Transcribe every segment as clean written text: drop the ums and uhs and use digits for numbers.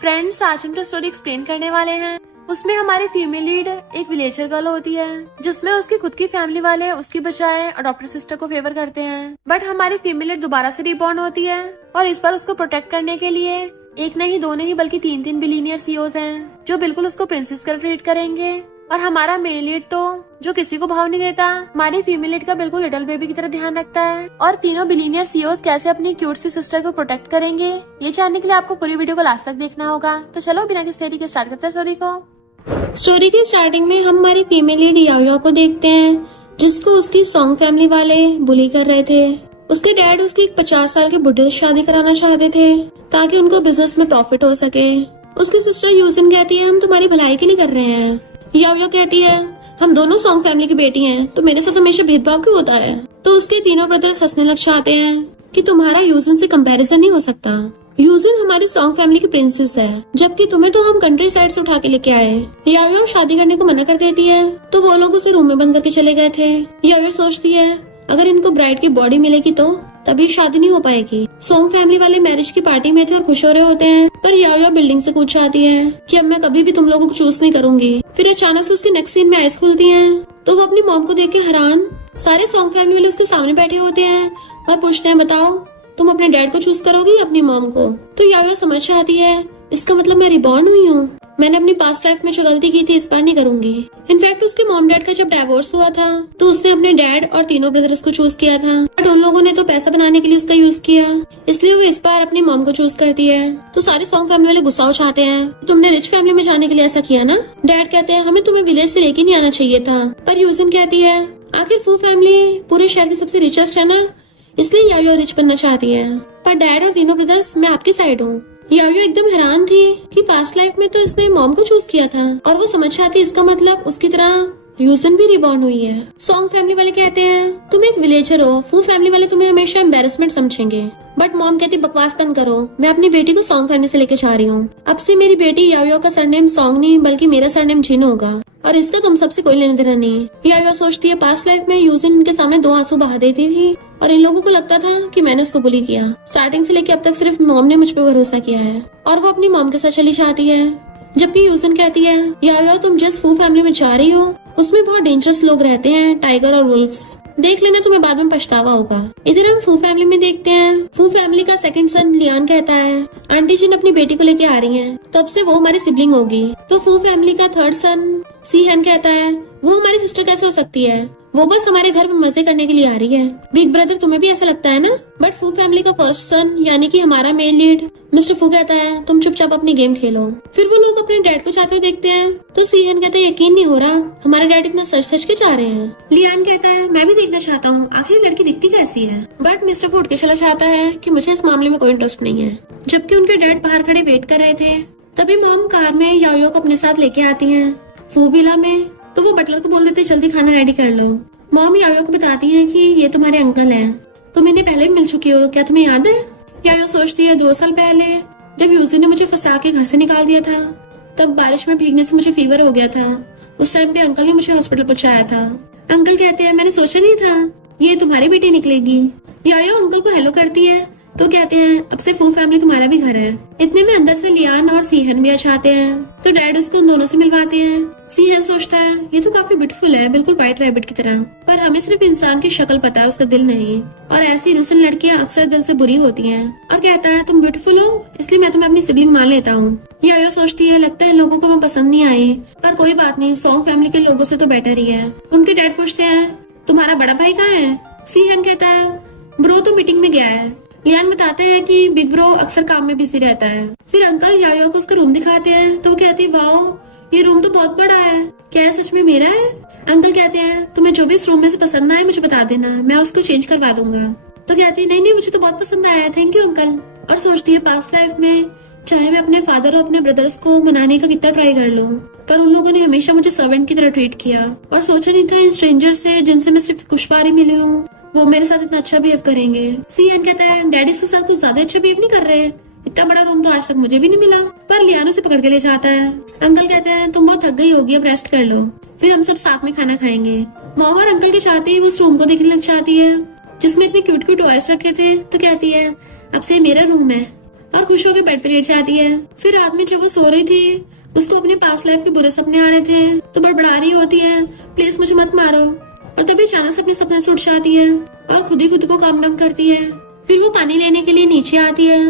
Friends, आज हम जो स्टोरी एक्सप्लेन करने वाले हैं उसमें हमारी फीमेल लीड एक विलेजर गर्ल होती है जिसमें उसकी खुद की फैमिली वाले उसकी बजाय अडॉप्टेड सिस्टर को फेवर करते हैं। बट हमारी फीमेल लीड दोबारा से रिबॉर्न होती है और इस बार उसको प्रोटेक्ट करने के लिए एक नहीं दो नहीं बल्कि तीन बिलियनियर सीईओज हैं जो बिल्कुल उसको प्रिंसेस कर ट्रीट करेंगे। और हमारा मेल लीड तो जो किसी को भाव नहीं देता, हमारी फीमेल लीड का बिल्कुल लिटिल बेबी की तरह ध्यान रखता है। और तीनों बिलियनियर सीईओज कैसे अपनी क्यूट सी सिस्टर को प्रोटेक्ट करेंगे, ये जानने के लिए आपको पूरी वीडियो को लास्ट तक देखना होगा। तो चलो बिना किसी देरी के स्टार्ट करते हैं स्टोरी को। स्टोरी की स्टार्टिंग में हम हमारी फीमेल लीड याओ को देखते हैं जिसको उसकी सॉन्ग फैमिली वाले बुली कर रहे थे। उसके डैड उसकी 50 साल के बुढ़े से शादी कराना चाहते थे ताकि उनको बिजनेस में प्रॉफिट हो सके। उसकी सिस्टर यूजिन कहती है हम तुम्हारी भलाई के लिए कर रहे हैं। याओ कहती है हम दोनों सॉन्ग फैमिली की बेटी हैं तो मेरे साथ हमेशा भेदभाव क्यों होता है। तो उसके तीनों ब्रदर्स हंसने लग जाते हैं कि तुम्हारा यूजिन से कंपैरिजन नहीं हो सकता। यूजिन हमारी सॉन्ग फैमिली की प्रिंसेस है जबकि तुम्हें तो हम कंट्री साइड से उठा के लेके आए। याओ शादी करने को मना कर देती है तो वो लोग उसे रूम में बंद करके चले गए थे। याओ सोचती है अगर इनको ब्राइड की बॉडी मिलेगी तो तभी शादी नहीं हो पाएगी। सॉन्ग फैमिली वाले मैरिज की पार्टी में थे और खुश हो रहे होते हैं पर याओ बिल्डिंग से कूद जाती है कि अब मैं कभी भी तुम लोगों को चूज नहीं करूंगी। फिर अचानक से उसके नेक्स्ट सीन में आइस खुलती हैं तो वो अपनी मॉम को देख के हैरान। सारे सॉन्ग फैमिली वाले उसके सामने बैठे होते हैं और पूछते हैं बताओ तुम अपने डैड को चूज करोगी या अपनी मॉम को। तो याओ समझ जाती है इसका मतलब मैं रिबॉर्न हुई हूँ, मैंने अपनी पास्ट लाइफ में जो गलती की थी इस बार नहीं करूंगी। इनफैक्ट उसके मॉम डैड का जब डाइवोर्स हुआ था तो उसने अपने डैड और तीनों ब्रदर्स को चूज किया था बट उन लोगों ने तो पैसा बनाने के लिए उसका यूज किया, इसलिए वो इस बार अपनी मॉम को चूज करती है। तो सारे सॉन्ग फैमिली वाले गुस्सा उठाते हैं तुमने रिच फैमिली में जाने के लिए ऐसा किया ना। डैड कहते हैं हमें तुम्हें विलेज से लेके नहीं आना चाहिए था। पर यूजिन कहती है आखिर फू फैमिली पूरे शहर की सबसे रिचेस्ट है ना, इसलिए याओ रिच बनना चाहती है। पर डैड और तीनों ब्रदर्स मैं आपकी साइड हूँ। याओ एकदम हैरान थी कि पास्ट लाइफ में तो इसने मॉम को चूज किया था और वो समझ जाती इसका मतलब उसकी तरह यूजिन भी रिबॉर्न हुई है। सॉन्ग फैमिली वाले कहते हैं तुम एक विलेजर हो, फू फैमिली वाले तुम्हें हमेशा एम्बेरसमेंट समझेंगे। बट मॉम कहती बकवास बंद करो, मैं अपनी बेटी को सॉन्ग फैमिली से लेके जा रही हूँ। अब से मेरी बेटी याओ का सरनेम सॉन्ग नहीं बल्कि मेरा सरनेम जिन होगा और इसका तुम सबसे कोई लेना देना नहीं। याओ सोचती है पास्ट लाइफ में यूजिन इनके सामने 2 आंसू बहा देती थी और इन लोगों को लगता था कि मैंने उसको बुली किया। स्टार्टिंग से लेके अब तक सिर्फ मॉम ने मुझ पे भरोसा किया है और वो अपनी मॉम के साथ चली जाती है। जबकि यूजिन कहती है याओ तुम जिस फू फैमिली में जा रही हो उसमें बहुत डेंजरस लोग रहते हैं, टाइगर और वुल्फ्स, देख लेना तुम्हें बाद में पछतावा होगा। इधर हम फू फैमिली में देखते हैं फू फैमिली का सेकंड सन लियान कहता है आंटी जिन अपनी बेटी को लेके आ रही हैं तब से वो हमारी सिबलिंग होगी। तो फू फैमिली का थर्ड सन सी हैन कहता है वो हमारी सिस्टर कैसे हो सकती है, वो बस हमारे घर में मजे करने के लिए आ रही है। बिग ब्रदर तुम्हें भी ऐसा लगता है ना। बट फू फैमिली का फर्स्ट सन यानी कि हमारा मेन लीड मिस्टर फू कहता है तुम चुपचाप अपनी गेम खेलो। फिर वो लोग अपने डैड को जाते हुए देखते हैं तो सीहन कहता है यकीन नहीं हो रहा हमारे डैड इतना सच के जा रहे हैं। लियान कहता है मैं भी देखना चाहता हूँ आखिर लड़की दिखती कैसी है। बट मिस्टर फू उठ के चला चाहता है कि मुझे इस मामले में कोई इंटरेस्ट नहीं है। जबकि उनके डैड बाहर खड़े वेट कर रहे थे तभी मॉम कार में याओ को अपने साथ लेके आती है फू विला में। तो वो बटलर को बोल देते जल्दी खाना रेडी कर लो। मॉम याओ को बताती है कि ये तुम्हारे अंकल हैं, तुम इन्हें पहले भी मिल चुकी हो, क्या तुम्हें याद है। याओ सोचती है 2 साल पहले जब यूजिन ने मुझे फंसा के घर से निकाल दिया था तब बारिश में भीगने से मुझे फीवर हो गया था, उस टाइम पे अंकल ने मुझे हॉस्पिटल पहुंचाया था। अंकल कहते हैं मैंने सोचा नहीं था ये तुम्हारी बेटी निकलेगी। याओ अंकल को हेलो करती है तो कहते हैं अब से फू फैमिली तुम्हारा भी घर है। इतने में अंदर से लियान और सीहन भी आ जाते हैं तो डैड उसको उन दोनों से मिलवाते हैं। सीहन सोचता है ये तो काफी ब्यूटीफुल है, बिल्कुल व्हाइट रैबिट की तरह, पर हमें सिर्फ इंसान की शक्ल पता है उसका दिल नहीं। और ऐसी रुसन लड़कियां अक्सर दिल से बुरी होती हैं। और कहता है तुम ब्यूटीफुल हो इसलिए मैं तुम्हें अपनी सिबलिंग मान लेता हूँ। याओ सोचती है लगता है लोगों को मैं पसंद नहीं आई, पर कोई बात नहीं सॉन्ग फैमिली के लोगों से तो बेटर ही है। उनके डैड पूछते हैं तुम्हारा बड़ा भाई कहाँ है। सीहन कहता है ब्रो तो मीटिंग में गया है। लियान बताते हैं कि बिग ब्रो अक्सर काम में बिजी रहता है। फिर अंकल याओ को उसका रूम दिखाते हैं तो वो कहती है वाओ ये रूम तो बहुत बड़ा है, क्या है सच में मेरा है। अंकल कहते हैं तुम्हें जो भी इस रूम में से पसंद आए मुझे बता देना, मैं उसको चेंज करवा दूंगा। तो कहती है नहीं मुझे तो बहुत पसंद आया, थैंक यू अंकल। और सोचती है पास्ट लाइफ में चाहे मैं अपने फादर और अपने ब्रदर्स को मनाने का कितना ट्राई कर लूं पर उन लोगों ने हमेशा मुझे सर्वेंट की तरह ट्रीट किया और सोचा नहीं था इन स्ट्रेंजर से जिनसे मैं सिर्फ कुछ बार ही मिली हूँ वो मेरे साथ इतना अच्छा बिहेव करेंगे। सीहन कहता है डैडी के साथ कुछ ज्यादा अच्छा बिहेव नहीं कर रहे, इतना बड़ा रूम तो आज तक मुझे भी नहीं मिला। पर लियानो से पकड़ के ले जाता है। अंकल कहते हैं तुम बहुत थक गई होगी अब रेस्ट कर लो, फिर हम सब साथ में खाना खाएंगे। मॉम और अंकल के चाहते ही उस रूम को देखने लग जाती है जिसमें इतने क्यूट क्यूट टॉयज रखे थे तो कहती है अब से मेरा रूम है। और खुश होकर बेड पे लेट जाती है। फिर रात में जब वो सो रही थी, उसको अपने पास्ट लाइफ के बुरे सपने आ रहे थे, तो बड़बड़ा रही होती है, प्लीज मुझे मत मारो। और तभी अचानक से अपने सपने से उठ जाती है और खुद ही खुद को काम डाउन करती है। फिर वो पानी लेने के लिए नीचे आती है,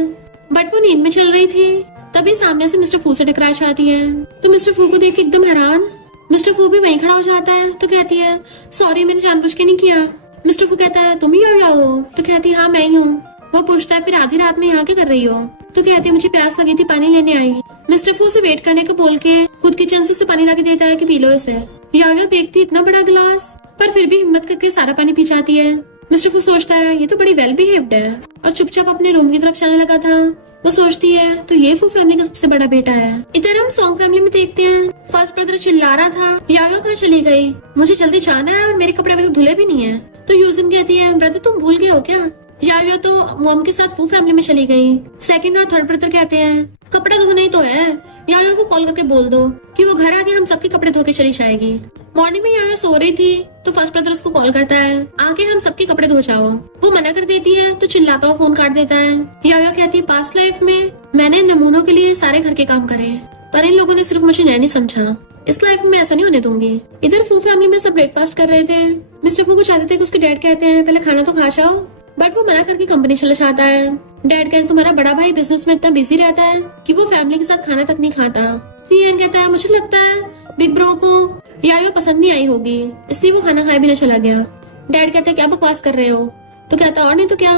बट वो नींद में चल रही थी। तभी सामने से मिस्टर फू से टकरा जाती है, तो मिस्टर फू को देख के एकदम हैरान मिस्टर फू भी वहीं खड़ा हो जाता है। तो कहती है, सॉरी मैंने जानबूझ के नहीं किया। मिस्टर फू कहता है, तुम ही हो? तो कहती है, हाँ मैं ही हूँ। वो पूछता है, फिर आधी रात में यहाँ क्या कर रही हो? तो कहती है, मुझे प्यास लगी थी, पानी लेने आई। मिस्टर फू से वेट करने को बोल के खुद किचन से पानी ला के देता है कि पी लो इसे। यारो देखती इतना बड़ा गिलास, पर फिर भी हिम्मत करके सारा पानी पी जाती है। मिस्टर फू सोचता है, ये तो बड़ी वेल बिहेव्ड है, और चुपचाप अपने रूम की तरफ चलने लगा था। वो सोचती है, तो ये फू फैमिली का सबसे बड़ा बेटा है। इधर हम सॉन्ग फैमिली में देखते हैं, फर्स्ट ब्रदर चिल्ला रहा था, यारो कहाँ चली गई? मुझे जल्दी जाना है और मेरे कपड़े अभी तो धुले भी नहीं है। तो यूजिन कहती है, ब्रदर तुम भूल गए हो क्या? यारो तो मॉम के साथ फू फैमिली में चली गई। सेकंड और थर्ड ब्रदर कहते हैं, कपड़ा धोना ही तो है, यारो को कॉल करके बोल दो कि वो घर आके हम सबके कपड़े धो के चली जाएगी। मॉर्निंग में यारो सो रही थी, तो फर्स्ट ब्रदर उसको कॉल करता है, आके हम सबके कपड़े धो जाओ। वो मना कर देती है, तो चिल्लाता हुआ फोन काट देता है। यारो कहती है, पास्ट लाइफ में मैंने नमूनों के लिए सारे घर के काम करे, पर इन लोगों ने सिर्फ मुझे नहीं समझा। इस लाइफ में ऐसा नहीं होने दूंगी। इधर फू फैमिली में सब ब्रेकफास्ट कर रहे थे। मिस्टर फू को चाहते थे कि उसके डैड कहते हैं, पहले खाना तो खा जाओ, बट वो मना करके कंपनी चला जाता है। डैड कहते हैं, तुम्हारा बड़ा भाई बिजनेस में इतना बिजी रहता है कि वो फैमिली के साथ खाना तक नहीं खाता। सीएन कहता है, मुझे लगता है बिग ब्रो को यायो पसंद नहीं आई होगी, इसलिए वो खाना खाए बिना चला गया। डैड कहते हैं, क्या बकवास कर रहे हो? तो कहता और नहीं तो क्या,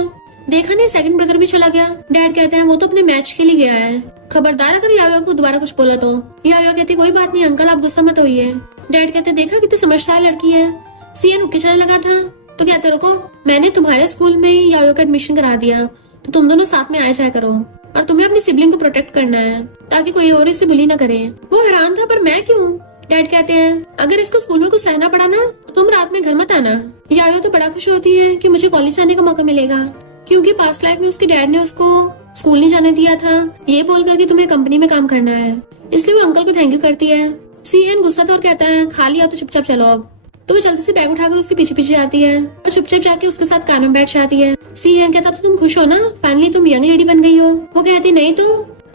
देखा नहीं सेकंड ब्रदर भी चला गया। डैड कहते हैं, वो तो अपने मैच के लिए गया है, खबरदार अगर यायो को दोबारा कुछ बोला तो। यायो कहती, कोई बात नहीं अंकल, आप गुस्सा मत होइए। डैड कहते, देखा कितनी समझदार लड़की है। सीएन रुक के चलने लगा था, तो कहते, रुको, मैंने तुम्हारे स्कूल में ही यायो का एडमिशन करा दिया, तो तुम दोनों साथ में आया जाया करो, और तुम्हें अपनी सिबलिंग को प्रोटेक्ट करना है ताकि कोई और इससे बुली ना करे। वो हैरान था, पर मैं क्यों? डैड कहते हैं, अगर इसको स्कूल में कुछ सहना पड़ा ना, तो तुम रात में घर मत आना। यायो तो बड़ा खुश होती है कि मुझे कॉलेज जाने का मौका मिलेगा, क्योंकि पास्ट लाइफ में उसके डैड ने उसको स्कूल नहीं जाने दिया था, ये बोल कर कि तुम्हें कंपनी में काम करना है। इसलिए वो अंकल को थैंक यू करती है। सीएन गुस्सा था और कहता है, खा लिया तो चुपचाप चलो अब। तो वो जल्दी से बैग उठाकर उसके पीछे पीछे आती है और चुपचाप जाके उसके साथ कान में बैठ जाती है। सीएन कहता, तो तुम खुश हो ना, फाइनली तुम यंग लेडी बन गई हो। वो कहती, नहीं तो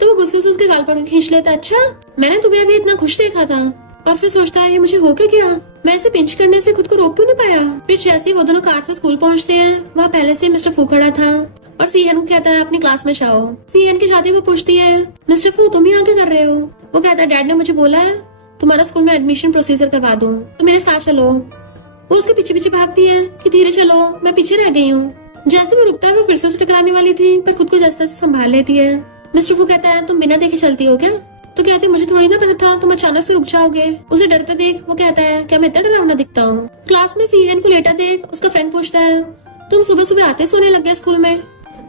वो गुस्से से उसके गाल पर खींच लेता, अच्छा मैंने तुम्हें अभी इतना खुश देखा था। और फिर सोचता है, ये मुझे हो क्या गया, मैं इसे पिंच करने से खुद को रोक क्यों नहीं पाया। फिर जैसे वो दोनों कार से स्कूल पहुंचते हैं, वहाँ पहले से मिस्टर फू खड़ा था और सीएन को कहता है, अपनी क्लास में जाओ। सीएन के जाते वो पूछती है, मिस्टर फू तुम यहाँ क्या कर रहे हो? वो कहता है, डैड ने मुझे बोला है तुम्हारा स्कूल में एडमिशन प्रोसीजर करवा दूं, तो मेरे साथ चलो। वो उसके पीछे पीछे भागती है कि धीरे चलो, मैं पीछे रह गई हूँ। जैसे वो रुकता है, वो फिर से उसे टकराने वाली थी, पर खुद को जैसे संभाल लेती है। मिस्टर फू कहता है, तुम बिना देखे चलती हो क्या? तो कहती, मुझे थोड़ी ना पता था तुम अचानक से रुक जाओगे। उसे डरता देख वो कहता है, क्या मैं इतना डरावना दिखता हूँ? क्लास में सीएन को लेटा देख उसका फ्रेंड पूछता है, तुम सुबह सुबह आते सोने लग गए स्कूल में,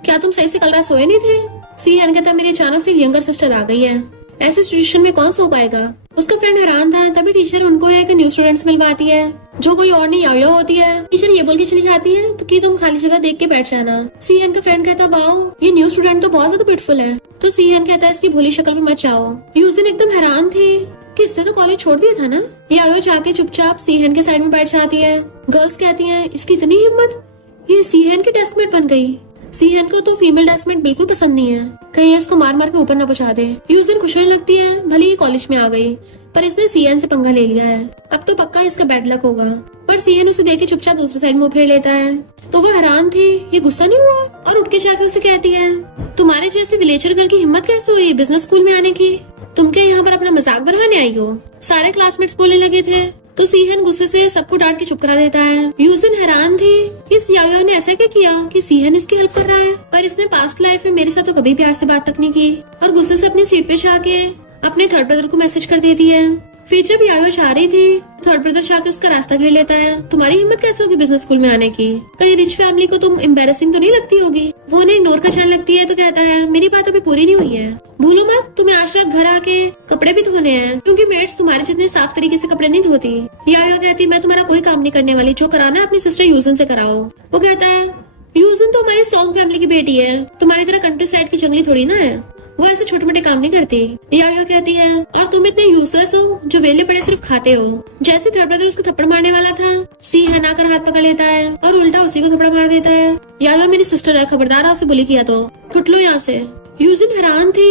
क्या तुम सही से कल रात सोए नहीं थे? सीएन कहता, मेरी अचानक से यंगर सिस्टर आ गई है, ऐसी सिचुएशन में कौन सो पाएगा? उसका फ्रेंड हैरान था। तभी टीचर उनको एक न्यू स्टूडेंट्स मिलवाती है, जो कोई और नहीं यायो होती है। टीचर ये बोल के चली जाती है तो कि तुम खाली जगह देख के बैठ जाना। सीएन का फ्रेंड कहता, वाओ ये न्यू स्टूडेंट तो बहुत ज्यादा ब्यूटीफुल है। तो सीएन कहता है, इसकी भोली शक्ल में मत जाओ। यूजिन एकदम हैरान थी कि इसने तो कॉलेज छोड़ दिया था ना। यारो जाके चुपचाप सीएन के साइड में बैठ जाती है। गर्ल्स कहती है, इसकी इतनी हिम्मत, ये सीएन की डेस्कमेट बन गई। सीएन को तो फीमेल डेस्कमेट बिल्कुल पसंद नहीं है, कहीं इसको मार मार के ऊपर न पहुंचा दे। यूजिन खुश होने लगती है, भले ही कॉलेज में आ गई, पर इसने सीएन से पंगा ले लिया है, अब तो पक्का इसका बैड लक होगा। पर सीएन उसे देख के चुपचाप दूसरी साइड मुंह फेर लेता है। तो वो हैरान थी, ये गुस्सा नहीं हुआ, और उठ के जाके उसे कहती है, तुम्हारे जैसे विलेजर गर्ल की हिम्मत कैसे हुई बिजनेस स्कूल में आने की? तुम क्या यहाँ पर अपना मजाक बनवाने आई हो? सारे क्लासमेट्स बोलने लगे थे। तो सीएन गुस्से से सबको डांट के चुप करा देता है। यूजिन हैरान थी कि इस यायो ने ऐसा क्या किया कि सीएन इसकी हेल्प कर रहा है, पर इसने पास्ट लाइफ में मेरे साथ तो कभी प्यार से बात तक नहीं की। और गुस्से से अपनी सीट पे जाके अपने थर्ड ब्रदर को मैसेज कर देती है। फिर जब यायो जा रही थी, थर्ड ब्रदर जाके उसका रास्ता घेर लेता है। तुम्हारी हिम्मत कैसे होगी बिजनेस स्कूल में आने की? कहीं रिच फैमिली को तुम एम्बेरसिंग तो नहीं लगती होगी? वो उन्हें इग्नोर कर जाने लगती है। तो कहता है, मेरी बात अभी पूरी नहीं हुई है, भूलो मत तुम्हें आज रात घर आके कपड़े भी धोने हैं, क्योंकि मेड्स तुम्हारे जितने साफ तरीके से कपड़े नहीं धोती। यायो कहती, मैं तुम्हारा कोई काम नहीं करने वाली, जो कराना है अपनी सिस्टर यूजिन से कराओ। वो कहता है, यूजिन तो हमारी सॉन्ग फैमिली की बेटी है, तुम्हारी तरह कंट्री साइड की जंगली थोड़ी ना है, वो ऐसे छोटे मोटे काम नहीं करती। यायो कहती है, और तुम इतने यूजलेस हो जो वेले पड़े सिर्फ खाते हो। जैसे थर्ड ब्रदर उसको थप्पड़ मारने वाला था, सीएन आकर हाथ पकड़ लेता है और उल्टा उसी को थप्पड़ मार देता है। यायो मेरी सिस्टर है, खबरदार उसे बुली किया तो फुट लो यहाँ से। यूजिन हैरान थी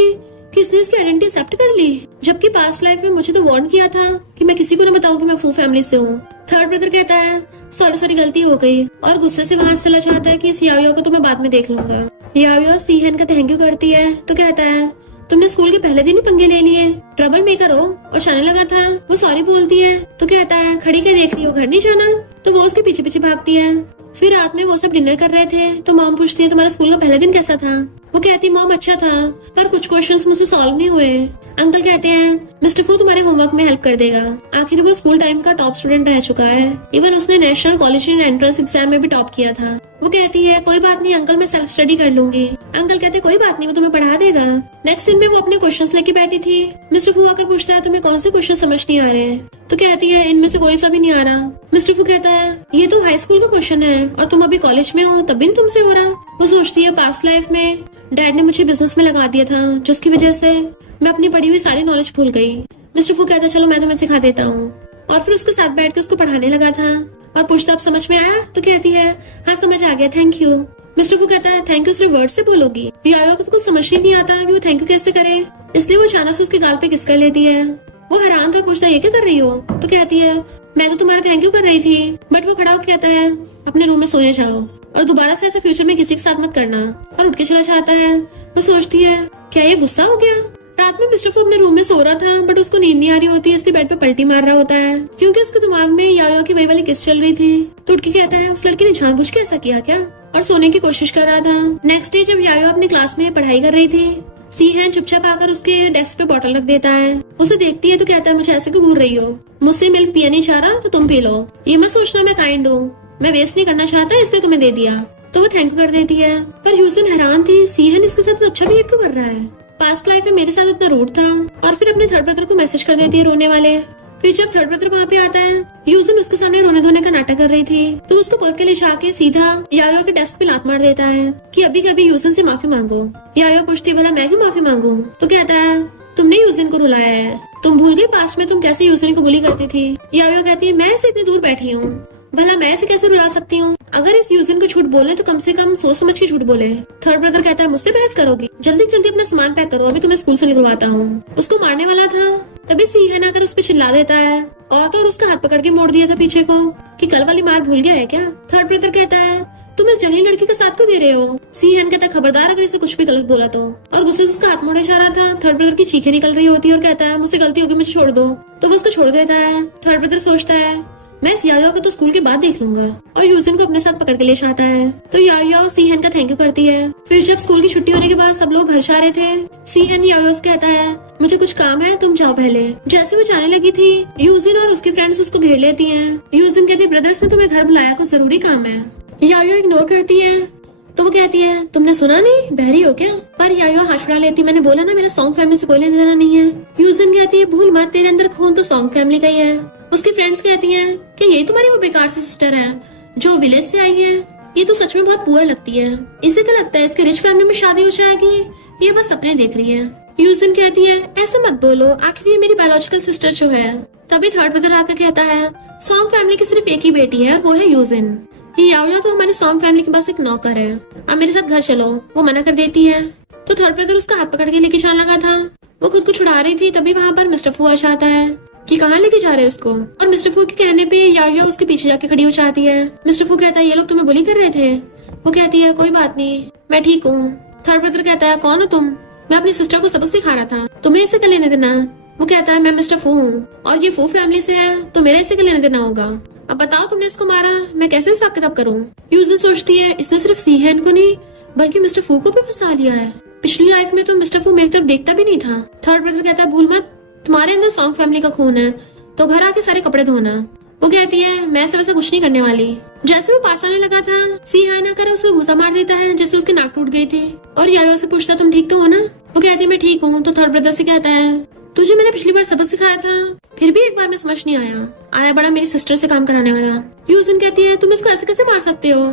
कि इसने इसकी आइडेंटिटी एक्सेप्ट कर ली, जबकि पास्ट लाइफ में मुझे तो वार्न किया था कि मैं किसी को नहीं बताऊं कि मैं फू फैमिली से हूँ। थर्ड ब्रदर कहता है सॉरी गलती हो गई और गुस्से से वहां से चला जाता है कि इस याओ को तो मैं बाद में देख लूंगा। याओ सीहेन का थैंक यू करती है तो कहता है तुमने स्कूल के पहले दिन ही पंगे ले लिए, ट्रबल मेकर हो और जाने लगा था। वो सॉरी बोलती है तो कहता है खड़ी के देख रही हो, घर नहीं जाना? तो वो उसके पीछे पीछे भागती है। फिर रात में वो सब डिनर कर रहे थे तो मॉम पूछती है तुम्हारा स्कूल का पहला दिन कैसा था? वो कहती मॉम अच्छा था पर कुछ क्वेश्चंस मुझसे सॉल्व नहीं हुए। अंकल कहते हैं मिस्टर फू तुम्हारे होमवर्क में हेल्प कर देगा। आखिर वो स्कूल टाइम का टॉप स्टूडेंट रह चुका है, इवन उसने नेशनल कॉलेज एंट्रेंस एग्जाम में भी टॉप किया था। वो कहती है कोई बात नहीं अंकल, मैं सेल्फ स्टडी कर लूंगी। अंकल कहते कोई बात नहीं, वो तुम्हें पढ़ा देगा। नेक्स्ट दिन में वो अपने क्वेश्चंस लेके बैठी थी। मिस्टर फू आकर पूछता है तुम्हें कौन से क्वेश्चन समझ नहीं आ रहे हैं? तो कहती है इनमें से कोई सा भी नहीं आ रहा। मिस्टर फू कहता है ये तो हाई स्कूल का क्वेश्चन है और तुम अभी कॉलेज में हो तब भी नहीं तुमसे हो रहा। वो सोचती है पास्ट लाइफ में डैड ने मुझे बिजनेस में लगा दिया था जिसकी वजह से मैं अपनी पढ़ी हुई सारी नॉलेज भूल गई। मिस्टर फू कहता है चलो मैं तुम्हें सिखा देता हूँ, और फिर उसके साथ बैठ के उसको पढ़ाने लगा था और पूछता अब समझ में आया? तो कहती है हाँ समझ आ गया, थैंक यू। मिस्टर फू कहता है थैंक यू सिर्फ वर्ड से बोलोगी? यारो को तो कुछ समझ ही नहीं आता कि वो थैंक यू कैसे करे, इसलिए वो अचानक से उसके गाल पे किस कर लेती है। वो हैरान था, पूछता है ये क्या कर रही हो? तो कहती है मैं तो तुम्हारा थैंक यू कर रही थी। बट वो खड़ा होकर कहता है अपने रूम में सोने जाओ और दोबारा से ऐसा फ्यूचर में किसी के साथ मत करना, और उठ के चला जाता है। वो सोचती है क्या ये गुस्सा हो गया? रात में मिस्टर फू अपने रूम में सो रहा था बट उसको नींद नहीं आ रही होती, इसलिए बेड पे पलटी मार रहा होता है क्योंकि उसके दिमाग में यायो की वही वाली किस चल रही थी। तो उठ के कहता है उस लड़की ने जानबूझ के ऐसा किया क्या, और सोने की कोशिश कर रहा था। नेक्स्ट डे जब यायो अपनी क्लास में पढ़ाई कर रही थी, सीहेन चुपचाप आकर उसके डेस्क पे बॉटल रख देता है। उसे देखती है तो कहता है मुझे ऐसे क्यों घूर रही हो? मुझसे मिल्क पिया नहीं चाह रहा तो तुम पी लो। ये मत सोचना मैं काइंड हूँ, मैं वेस्ट नहीं करना चाहता इसलिए तुम्हें दे दिया। तो वो थैंक यू कर देती है। पर यूजिन हैरान थी सीहेन इसके साथ तो अच्छा बिहेव क्यों कर रहा है? पास्ट लाइफ में मेरे साथ इतना रूड था। और फिर अपने थर्ड ब्रदर को मैसेज कर देती है रोने वाले। फिर जब थर्ड ब्रदर वहाँ पे आता है, यूजिन उसके सामने रोने धोने का नाटक कर रही थी तो उसको पकड़ के ले जाके सीधा यायो के डेस्क पे लात मार देता है कि अभी कभी यूजिन से माफी मांगो। यायो पूछती है भला मैं क्यों माफी मांगू? तो कहता है तुमने यूजिन को रुलाया है, तुम भूल गई पास्ट में तुम कैसे यूजिन को बुली करती थी। यायो कहती है मैं ऐसे इतनी दूर बैठी हूँ, भला मैं ऐसे कैसे रुला सकती हूँ? अगर इस यूजिन को झूठ बोले तो कम से कम सोच समझ के झूठ बोले। थर्ड ब्रदर कहता है मुझसे बहस करोगी? जल्दी जल्दी अपना सामान पैक करो, अभी तुम्हें स्कूल से निकलवाता हूँ। उसको मारने वाला था तभी सीहेन आकर उस पर चिल्ला देता है और तो उसका हाथ पकड़ के मोड़ दिया था पीछे को कि कल वाली मार भूल गया है क्या। थर्ड ब्रदर कहता है तुम इस जंगली लड़की का साथ क्यों दे रहे हो? सीहेन कहता है खबरदार अगर इसे कुछ भी गलत बोला तो, और गुस्से से उसका हाथ मोड़े जा रहा था। थर्ड ब्रदर की चीखें निकल रही होती है और कहता है मुझसे गलती होगी मुझे छोड़ दो। तो वो उसको छोड़ देता है। थर्ड ब्रदर सोचता है मैं इस यायो को तो स्कूल के बाद देख लूंगा, और यूजिन को अपने साथ पकड़ के ले जाता है। तो यायो सीहेन का थैंक यू करती है। फिर जब स्कूल की छुट्टी होने के बाद सब लोग घर जा रहे थे, सीहेन यायो से कहता है मुझे कुछ काम है तुम जाओ पहले। जैसे वो जाने लगी थी यूजिन और उसकी फ्रेंड्स उसको घेर लेती हैं। यूजिन कहती ब्रदर्स ने तुम्हें घर बुलाया, कुछ जरूरी काम है। यायो इग्नोर करती है तो वो कहती है तुमने सुना नहीं, बहरी हो क्या? पर यायो हाथ छुड़ा लेती, मैंने बोला ना मेरा सॉन्ग फैमिली से कोई लेना देना नहीं है। यूजिन कहती है भूल मत तेरे अंदर खून तो सॉन्ग फैमिली का ही है। उसकी फ्रेंड्स कहती हैं कि ये तुम्हारी वो बेकार सी सिस्टर है जो विलेज से आई है, ये तो सच में बहुत पुअर लगती है, इसे क्या लगता है इसके रिच फैमिली में शादी हो जाएगी, ये बस सपने देख रही है। यूजिन कहती है ऐसे मत बोलो, आखिर ये मेरी बायोलॉजिकल सिस्टर जो है। तभी थर्ड ब्रदर आकर कहता है सॉन्ग फैमिली की सिर्फ एक ही बेटी है, वो है यूजिन। ये याओया तो हमारी सॉन्ग फैमिली के पास एक नौकर है, अब मेरे साथ घर चलो। वो मना कर देती है। तो थर्ड ब्रदर उसका हाथ पकड़ के लेके जाने लगा था, वो खुद को छुड़ा रही थी। तभी वहाँ पर मिस्टर फू आ जाता है कि कहाँ लेके जा रहे हैं उसको, और मिस्टर फू के कहने पे याओया उसके पीछे जाके खड़ी हो जाती है। मिस्टर फू कहता है ये लोग तुम्हें बुली कर रहे थे? वो कहती है कोई बात नहीं मैं ठीक हूँ। थर्ड ब्रदर कहता है कौन हो तुम? मैं अपनी सिस्टर को सबक सिखा रहा था, तुम्हें इससे क्या लेने देना? वो कहता है मैं मिस्टर फू हूँ और ये फू फैमिली से है तो मेरे इससे क्या लेने देना होगा। अब बताओ तुमने इसको मारा, मैं कैसे हिसाब किताब करूँ? यूजिन सोचती है इसने सिर्फ सीहेन को नहीं बल्कि मिस्टर फू को भी फंसा लिया है। पिछली लाइफ में तो मिस्टर फू मेरी तरफ देखता भी नहीं था। थर्ड ब्रदर कहता है भूल मत तुम्हारे अंदर सॉन्ग फैमिली का खून है तो घर आके सारे कपड़े धोना। वो कहती है मैं ऐसा वैसा कुछ नहीं करने वाली। जैसे वो पास आने लगा था सीहेन आकर उसे घुसा मार देता है जैसे उसकी नाक टूट गई थी, और यायो से पूछता तुम ठीक तो हो ना? वो कहती है मैं ठीक हूँ। तो थर्ड ब्रदर से कहता है तुझे मैंने पिछली बार सबक सिखाया था फिर भी एक बार में समझ नहीं आया बड़ा मेरी सिस्टर से काम कराने वाला। यूजिन कहती है तुम इसको ऐसे कैसे मार सकते हो?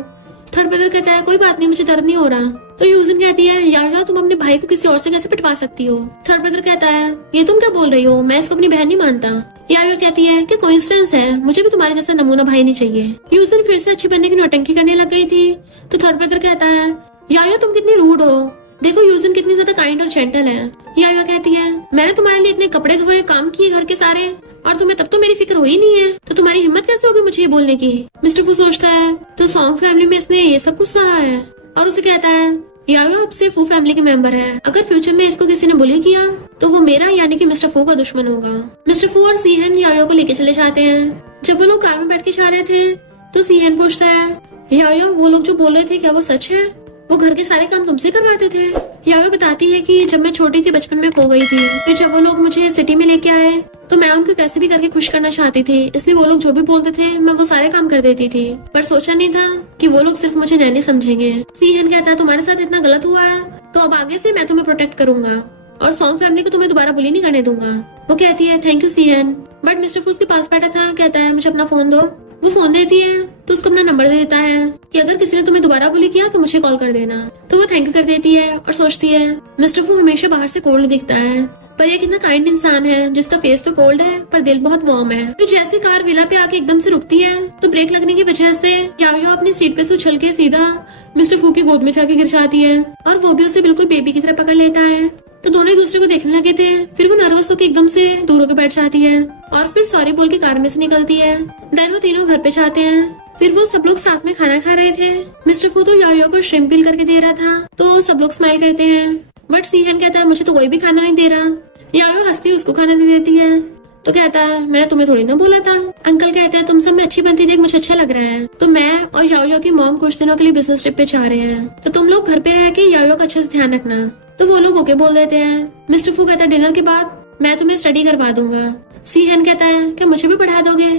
थर्ड ब्रदर कहता है कोई बात नहीं मुझे दर्द नहीं हो रहा। तो यूजिन कहती है यार तुम अपने भाई को किसी और से कैसे पिटवा सकती हो? थर्ड ब्रदर कहता है ये तुम क्या बोल रही हो, मैं इसको अपनी बहन नहीं मानता। यार कहती है कि कोइंसिडेंस है, मुझे भी तुम्हारे जैसा नमूना भाई नहीं चाहिए। यूजिन फिर से अच्छी बनने की नौटंकी करने लग गई थी। तो थर्ड ब्रदर कहता है यार तुम कितनी रूड हो, देखो यूजिन कितनी ज्यादा काइंड और जेंटल है। याया कहती है मैंने तुम्हारे लिए इतने कपड़े धोए, काम किए घर के सारे, और तुम्हें तब तो मेरी फिक्र हुई नहीं है, तो तुम्हारी हिम्मत कैसे होगी मुझे ये बोलने की। मिस्टर फू सोचता है तो सॉन्ग फैमिली में इसने ये सब कुछ सहा है, और उसे कहता है याया अब से फू फैमिली के मेंबर है, अगर फ्यूचर में इसको किसी ने बुली किया तो वो मेरा यानी कि मिस्टर फू का दुश्मन होगा। मिस्टर फू और सीहन याया को लेके चले जाते हैं। जब वो लोग कार में बैठ के जा रहे थे तो सीहन पूछता है याया वो लोग जो बोल रहे थे क्या वो सच है, वो घर के सारे काम तुमसे करवाते थे। याया बताती है कि जब मैं छोटी थी बचपन में खो गई थी, फिर जब वो लोग मुझे सिटी में लेके आए तो मैं उनको कैसे भी करके खुश करना चाहती थी, इसलिए वो लोग जो भी बोलते थे मैं वो सारे काम कर देती थी, पर सोचा नहीं था कि वो लोग सिर्फ मुझे नैनी समझेंगे। सीहन कहता है तुम्हारे साथ इतना गलत हुआ है तो अब आगे से मैं तुम्हें प्रोटेक्ट करूंगा और सॉन्ग फैमिली को तुम्हें दोबारा बुली नहीं करने दूंगा। वो कहती है थैंक यू सीहन, बट मिस्टर फू उसके पास बैठा था, कहता है मुझे अपना फोन दो। वो फोन देती है तो उसको अपना नंबर दे देता है कि अगर किसी ने तुम्हें दोबारा बुली किया तो मुझे कॉल कर देना। तो वो थैंक यू कर देती है और सोचती है मिस्टर फू हमेशा बाहर से कोल्ड दिखता है, पर ये कितना काइंड इंसान है जिसका फेस तो कोल्ड है पर दिल बहुत वार्म है। तो जैसे कार विला पे आके एकदम से रुकती है तो ब्रेक लगने की वजह से याया अपनी सीट पे से उछल के सीधा मिस्टर फू की गोद में जाके गिर जाती है, और वो भी उसे बिल्कुल बेबी की तरह पकड़ लेता है। तो दोनों एक दूसरे को देखने लगे थे, फिर वो नर्वस होकर एकदम से दूर होकर बैठ जाती है और फिर सॉरी बोल के कार में से निकलती है। देन वो तीनों घर पे जाते हैं। फिर वो सब लोग साथ में खाना खा रहे थे। मिस्टर फू तो याया को श्रिम्प पील करके दे रहा था तो सब लोग स्माइल करते हैं, बट सीहन कहता है मुझे तो कोई भी खाना नहीं दे रहा। याया हंसती उसको खाना दे देती है तो कहता है मैंने तुम्हें थोड़ी ना बोला था। अंकल कहते हैं तुम सब में अच्छी बनती देख मुझे अच्छा लग रहा है, तो मैं और याया की मॉम कुछ दिनों के लिए बिजनेस ट्रिप पे जा रहे हैं, तो तुम लोग घर पे रह के याया का अच्छे से ध्यान रखना। तो वो लोग ओके बोल देते हैं। मिस्टर फू कहता है डिनर के बाद मैं तुम्हें स्टडी करवा दूंगा। सीहन कहता है क्या मुझे भी पढ़ा दोगे।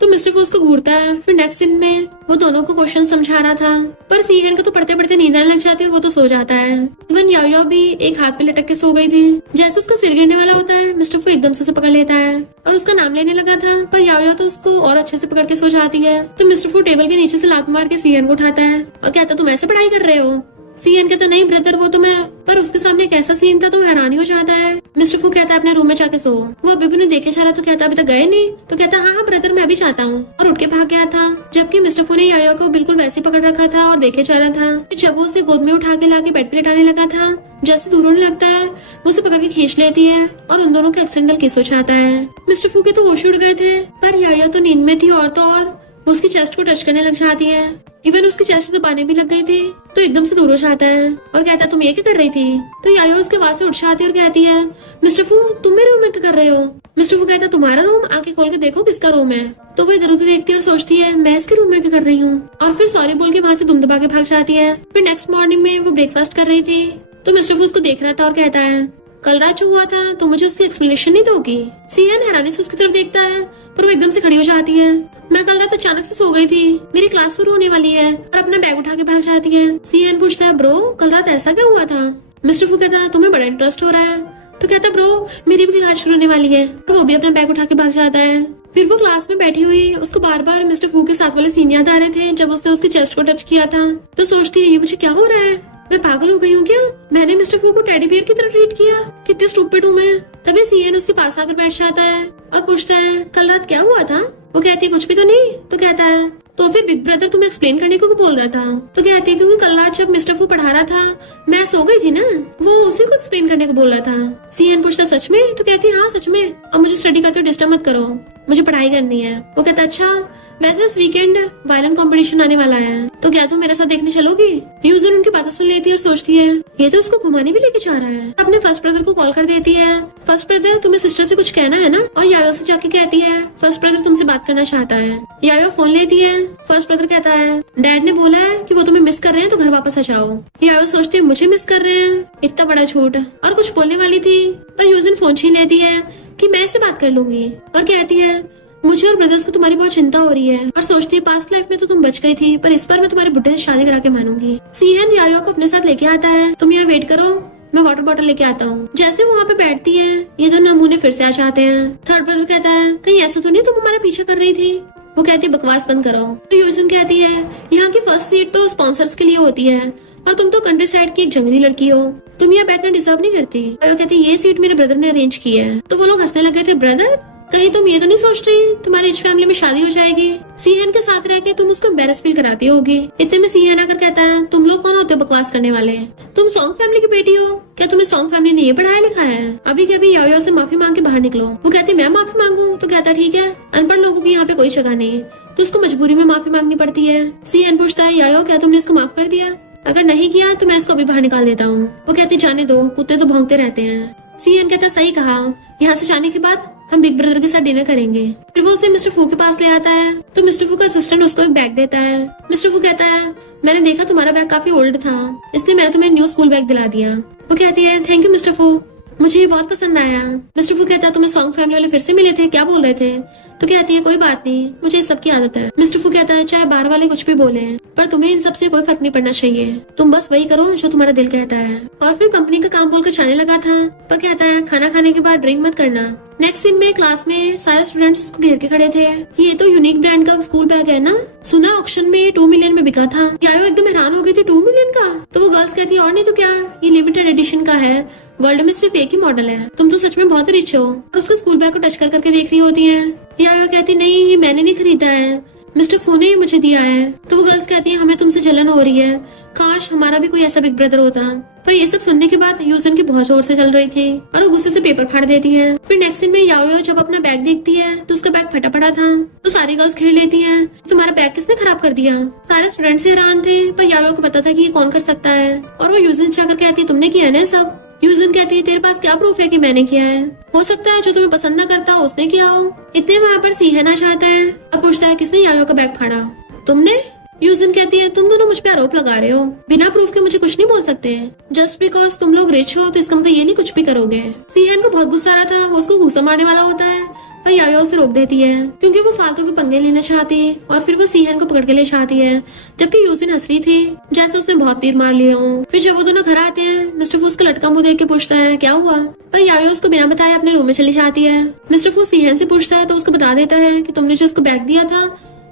तो मिस्टर फू उसको घूरता है। फिर नेक्स्ट सीन में वो दोनों को क्वेश्चन समझा रहा था, पर सीहन को तो पढ़ते पढ़ते नींद आने लग जाती है और वो तो सो जाता है। इवन याया भी एक हाथ पे लटक के सो गई थी। जैसे उसका सिर गिरने वाला होता है मिस्टर फू एकदम से उसे पकड़ लेता है और उसका नाम लेने लगा था, पर याया तो उसको और अच्छे से पकड़ के सो जाती है। तो मिस्टर फू टेबल के नीचे से लात मार के सीहन को उठाता है और कहता तुम ऐसे पढ़ाई कर रहे हो। सीएन कहता नहीं ब्रदर वो तो मैं, पर उसके सामने एक ऐसा सीन था तो हैरानी हो जाता है। मिस्टर फू कहता है अपने रूम में जाके सो। वो अभी भी नहीं देखे जा रहा तो कहता अभी तक गए नहीं, तो कहता हाँ ब्रदर मैं भी चाहता हूँ, और उठ के भाग गया था। जबकि मिस्टर फू ने याया को बिल्कुल वैसे पकड़ रखा था और देखे जा रहा था। जब वो उसे गोद में उठा के लाके बेड पे लेटाने लगा था, जैसे दूर होने लगता है वो उसे पकड़ के खींच लेती है और उन दोनों का एक्सीडेंटल किस हो जाता है। मिस्टर फू के तो होश उड़ गए थे, पर याया तो नींद में थी और तो और वो उसकी चेस्ट को टच करने लग जाती है। इवन उसकी चेस्ट दबाने भी लग गई थी, तो एकदम से दूर हो जाता है और कहता तुम ये क्या कर रही थी। तो याया उसके आवाज से उठ जाती है और कहती है मिस्टर फू तुम मेरे रूम में क्या कर रहे हो। मिस्टर फू कहता तुम्हारा रूम, आके खोल के देखो किसका रूम है। तो वो इधर उधर देखती है और सोचती है मैं इसके रूम में क्या कर रही हूँ, और फिर सॉरी बोल के वहाँ से दुम दबा के भाग जाती है। फिर नेक्स्ट मॉर्निंग में वो ब्रेकफास्ट कर रही थी तो मिस्टर फू उसको देख रहा था और कहता है कल रात जो हुआ था तो मुझे उसकी एक्सप्लेनेशन नहीं दोगी। सीएन हैरानी से उसकी तरफ देखता है, पर वो एकदम से खड़ी हो जाती है। मैं कल रात अचानक से सो गई थी, मेरी क्लास शुरू होने वाली है, और अपना बैग उठा के भाग जाती है। सीएन पूछता है ब्रो कल रात ऐसा क्या हुआ था। मिस्टर फू कहता है तुम्हें बड़ा इंटरेस्ट हो रहा है, तो कहता ब्रो मेरी भी क्लास शुरू होने वाली है, और वो भी अपना बैग उठा के भाग जाता है। फिर वो क्लास में बैठी हुई उसको बार बार मिस्टर फू के साथ वाले सीन याद आ रहे थे जब उसने उसकी चेस्ट को टच किया था। तो सोचती है ये मुझे क्या हो रहा है, मैं पागल हो गई हूँ क्या, मैंने मिस्टर फू को टेडी बियर की तरह ट्रीट किया, कितने स्टूपिड हूँ मैं। तभी सीएन उसके पास आकर बैठ जाता है और पूछता है कल रात क्या हुआ था। वो कहती है कुछ भी तो नहीं। तो कहता है तो फिर बिग ब्रदर तुम्हें एक्सप्लेन करने को बोल रहा था। तो कहती है क्योंकि कल रात जब मिस्टर फू पढ़ा रहा था मैं सो गई थी ना, वो उसी को एक्सप्लेन करने को बोल रहा था। सीएन पूछता सच में। तो कहती है हाँ सच में, और मुझे स्टडी करते हुए डिस्टर्ब मत करो, मुझे पढ़ाई करनी है। वो कहता अच्छा वैसे इस वीकेंड वायलिन कंपटीशन आने वाला है, तो क्या तुम मेरे साथ देखने चलोगी। यूजर उनकी बातें सुन लेती है और सोचती है ये तो उसको घुमाने भी लेके जा रहा है। अपने फर्स्ट ब्रदर को कॉल कर देती है, फर्स्ट ब्रदर तुम्हें सिस्टर से कुछ कहना है ना, और याया से जाके कहती है फर्स्ट ब्रदर तुमसे बात करना चाहता है। याया फोन लेती है। फर्स्ट ब्रदर कहता है डैड ने बोला है कि वो तुम्हें मिस कर रहे हैं तो घर वापस आ जाओ। याया सोचती है मुझे मिस कर रहे हैं, इतना बड़ा झूठ, और कुछ बोलने वाली थी पर यूजन फोन छीन लेती है कि मैं इससे बात कर लूंगी, और कहती है मुझे और ब्रदर्स को तुम्हारी बहुत चिंता हो रही है, और सोचती है पास्ट लाइफ में तो तुम बच गई थी, पर इस बार मैं तुम्हारे बुड्ढे से शादी करा के मानूंगी। सीहन याया को अपने साथ लेके आता है, तुम यहाँ वेट करो मैं वाटर बॉटल लेके आता हूँ। जैसे वो वहाँ पे बैठती है ये तो नमूने फिर से आ जाते हैं। थर्ड ब्रदर कहता है कहीं ऐसा तो नहीं तुम हमारा पीछा कर रही थी। वो कहती है बकवास बंद करो। तो यूजन कहती है यहाँ की फर्स्ट सीट तो स्पॉन्सर्स के लिए होती है, और तुम तो कंट्री साइड की एक जंगली लड़की हो, तुम यहाँ बैठना डिजर्व नहीं करती। वो कहती है ये सीट मेरे ब्रदर ने अरेंज की है। तो वो लोग हंसने लगे थे ब्रदर, कहीं तुम ये तो नहीं सोच रही तुम्हारी रिच फैमिली में शादी हो जाएगी, सीहन के साथ रह के तुम उसको एम्बेरस फील कराती होगी। इतने में सीहन आकर कहता है, तुम लोग कौन होते हो बकवास करने वाले? तुम सॉन्ग फैमिली की बेटी हो, क्या तुम्हें सॉन्ग फैमिली ने ये पढ़ाया लिखा है? अभी के अभी याओ से माफी मांग के बाहर निकलो। वो कहती मैं माफी मांगू? तो कहता ठीक है, अनपढ़ लोगों की यहाँ पे कोई जगह नहीं, तो उसको मजबूरी में माफी मांगनी पड़ती है। सीहन पूछता है, याओ क्या तुमने इसको माफ कर दिया? अगर नहीं किया तो मैं इसको अभी बाहर निकाल देता हूँ। वो कहती जाने दो, कुत्ते तो भौंकते रहते हैं। सीएन कहता सही कहा, यहाँ से जाने के बाद हम बिग ब्रदर के साथ डिनर करेंगे। फिर वो उसे मिस्टर फू के पास ले आता है, तो मिस्टर फू का असिस्टेंट उसको एक बैग देता है। मिस्टर फू कहता है मैंने देखा तुम्हारा बैग काफी ओल्ड था, इसलिए मैंने तुम्हें न्यू स्कूल बैग दिला दिया। वो कहती है थैंक यू मिस्टर फू, मुझे ये बहुत पसंद आया। मिस्टर फू कहता है तुम्हें सॉन्ग फैमिली वाले फिर से मिले थे, क्या बोल रहे थे? तो कहती है कोई बात नहीं, मुझे इस सब की आदत है। मिस्टर फू कहता है चाहे बाहर वाले कुछ भी बोले, पर तुम्हें इन सब से कोई फर्क नहीं पड़ना चाहिए, तुम बस वही करो जो तुम्हारा दिल कहता है। और फिर कंपनी का काम बोलकर जाने लगा था, पर कहता है खाना खाने के बाद ड्रिंक मत करना। नेक्स्ट सीन में क्लास में सारे स्टूडेंट्स इसको घेर के खड़े थे। ये तो यूनिक ब्रांड का स्कूल बैग है ना, सुना ऑक्शन में 2 मिलियन में बिका था। यायो एकदम हैरान हो गई थी, 2 मिलियन का? तो वो गर्ल्स कहती है और नहीं तो क्या, ये लिमिटेड एडिशन का है, वर्ल्ड में सिर्फ एक ही मॉडल है, तुम तो सच में बहुत रिच हो। और उसके स्कूल बैग को टच कर करके देख रही होती है। यायो कहती नहीं ये मैंने नहीं खरीदा है, मिस्टर फू ने ही मुझे दिया है। तो वो गर्ल्स कहती है हमें तुमसे जलन हो रही है, काश हमारा भी कोई ऐसा बिग ब्रदर होता। पर ये सब सुनने के बाद यूजन की बहुत जोर से चल रही थी और वो गुस्से से पेपर फाड़ देती है। फिर नेक्स्ट सीन में याओ जब अपना बैग देखती है तो उसका बैग फटा पड़ा था, तो सारी गर्ल्स खेल लेती हैं तुम्हारा बैग किसने खराब कर दिया। सारे स्टूडेंट्स हैरान थे, पर याओ को पता था कि ये कौन कर सकता है, और वो यूजन से आकर कहती तुमने किया ना सब। यूजन कहती है तेरे पास क्या प्रूफ है कि मैंने किया है? हो सकता है जो तुम्हें पसंद न करता हो उसने किया हो। इतने वहाँ पर सीहन आ जाता है और पूछता है किसने यायो का बैग फाड़ा? तुमने? यूजन कहती है तुम दोनों मुझ पे आरोप लगा रहे हो, बिना प्रूफ के मुझे कुछ नहीं बोल सकते। जस्ट बिकॉज तुम लोग रिच हो तो इसका मतलब ये नहीं कुछ भी करोगे। सीहन को बहुत गुस्सा आ रहा था, वो उसको गुस्सा मारने वाला होता है, पर यायो उसे रोक देती है क्योंकि वो फालतू के पंगे लेना चाहती है, और फिर वो सीहन को पकड़ के ले जाती है, जबकि यूजिन हंस रही थी जैसे उसने बहुत तीर मार लिए हो। फिर जब वो दोनों घर आते हैं, मिस्टर फू उसका लटका मुंह देख के पूछता है क्या हुआ, पर यायो उसको बिना बताए अपने रूम में चली जाती है। मिस्टर फू सीहन से पूछता है तो उसको बता देता है कि तुमने जो उसको बैग दिया था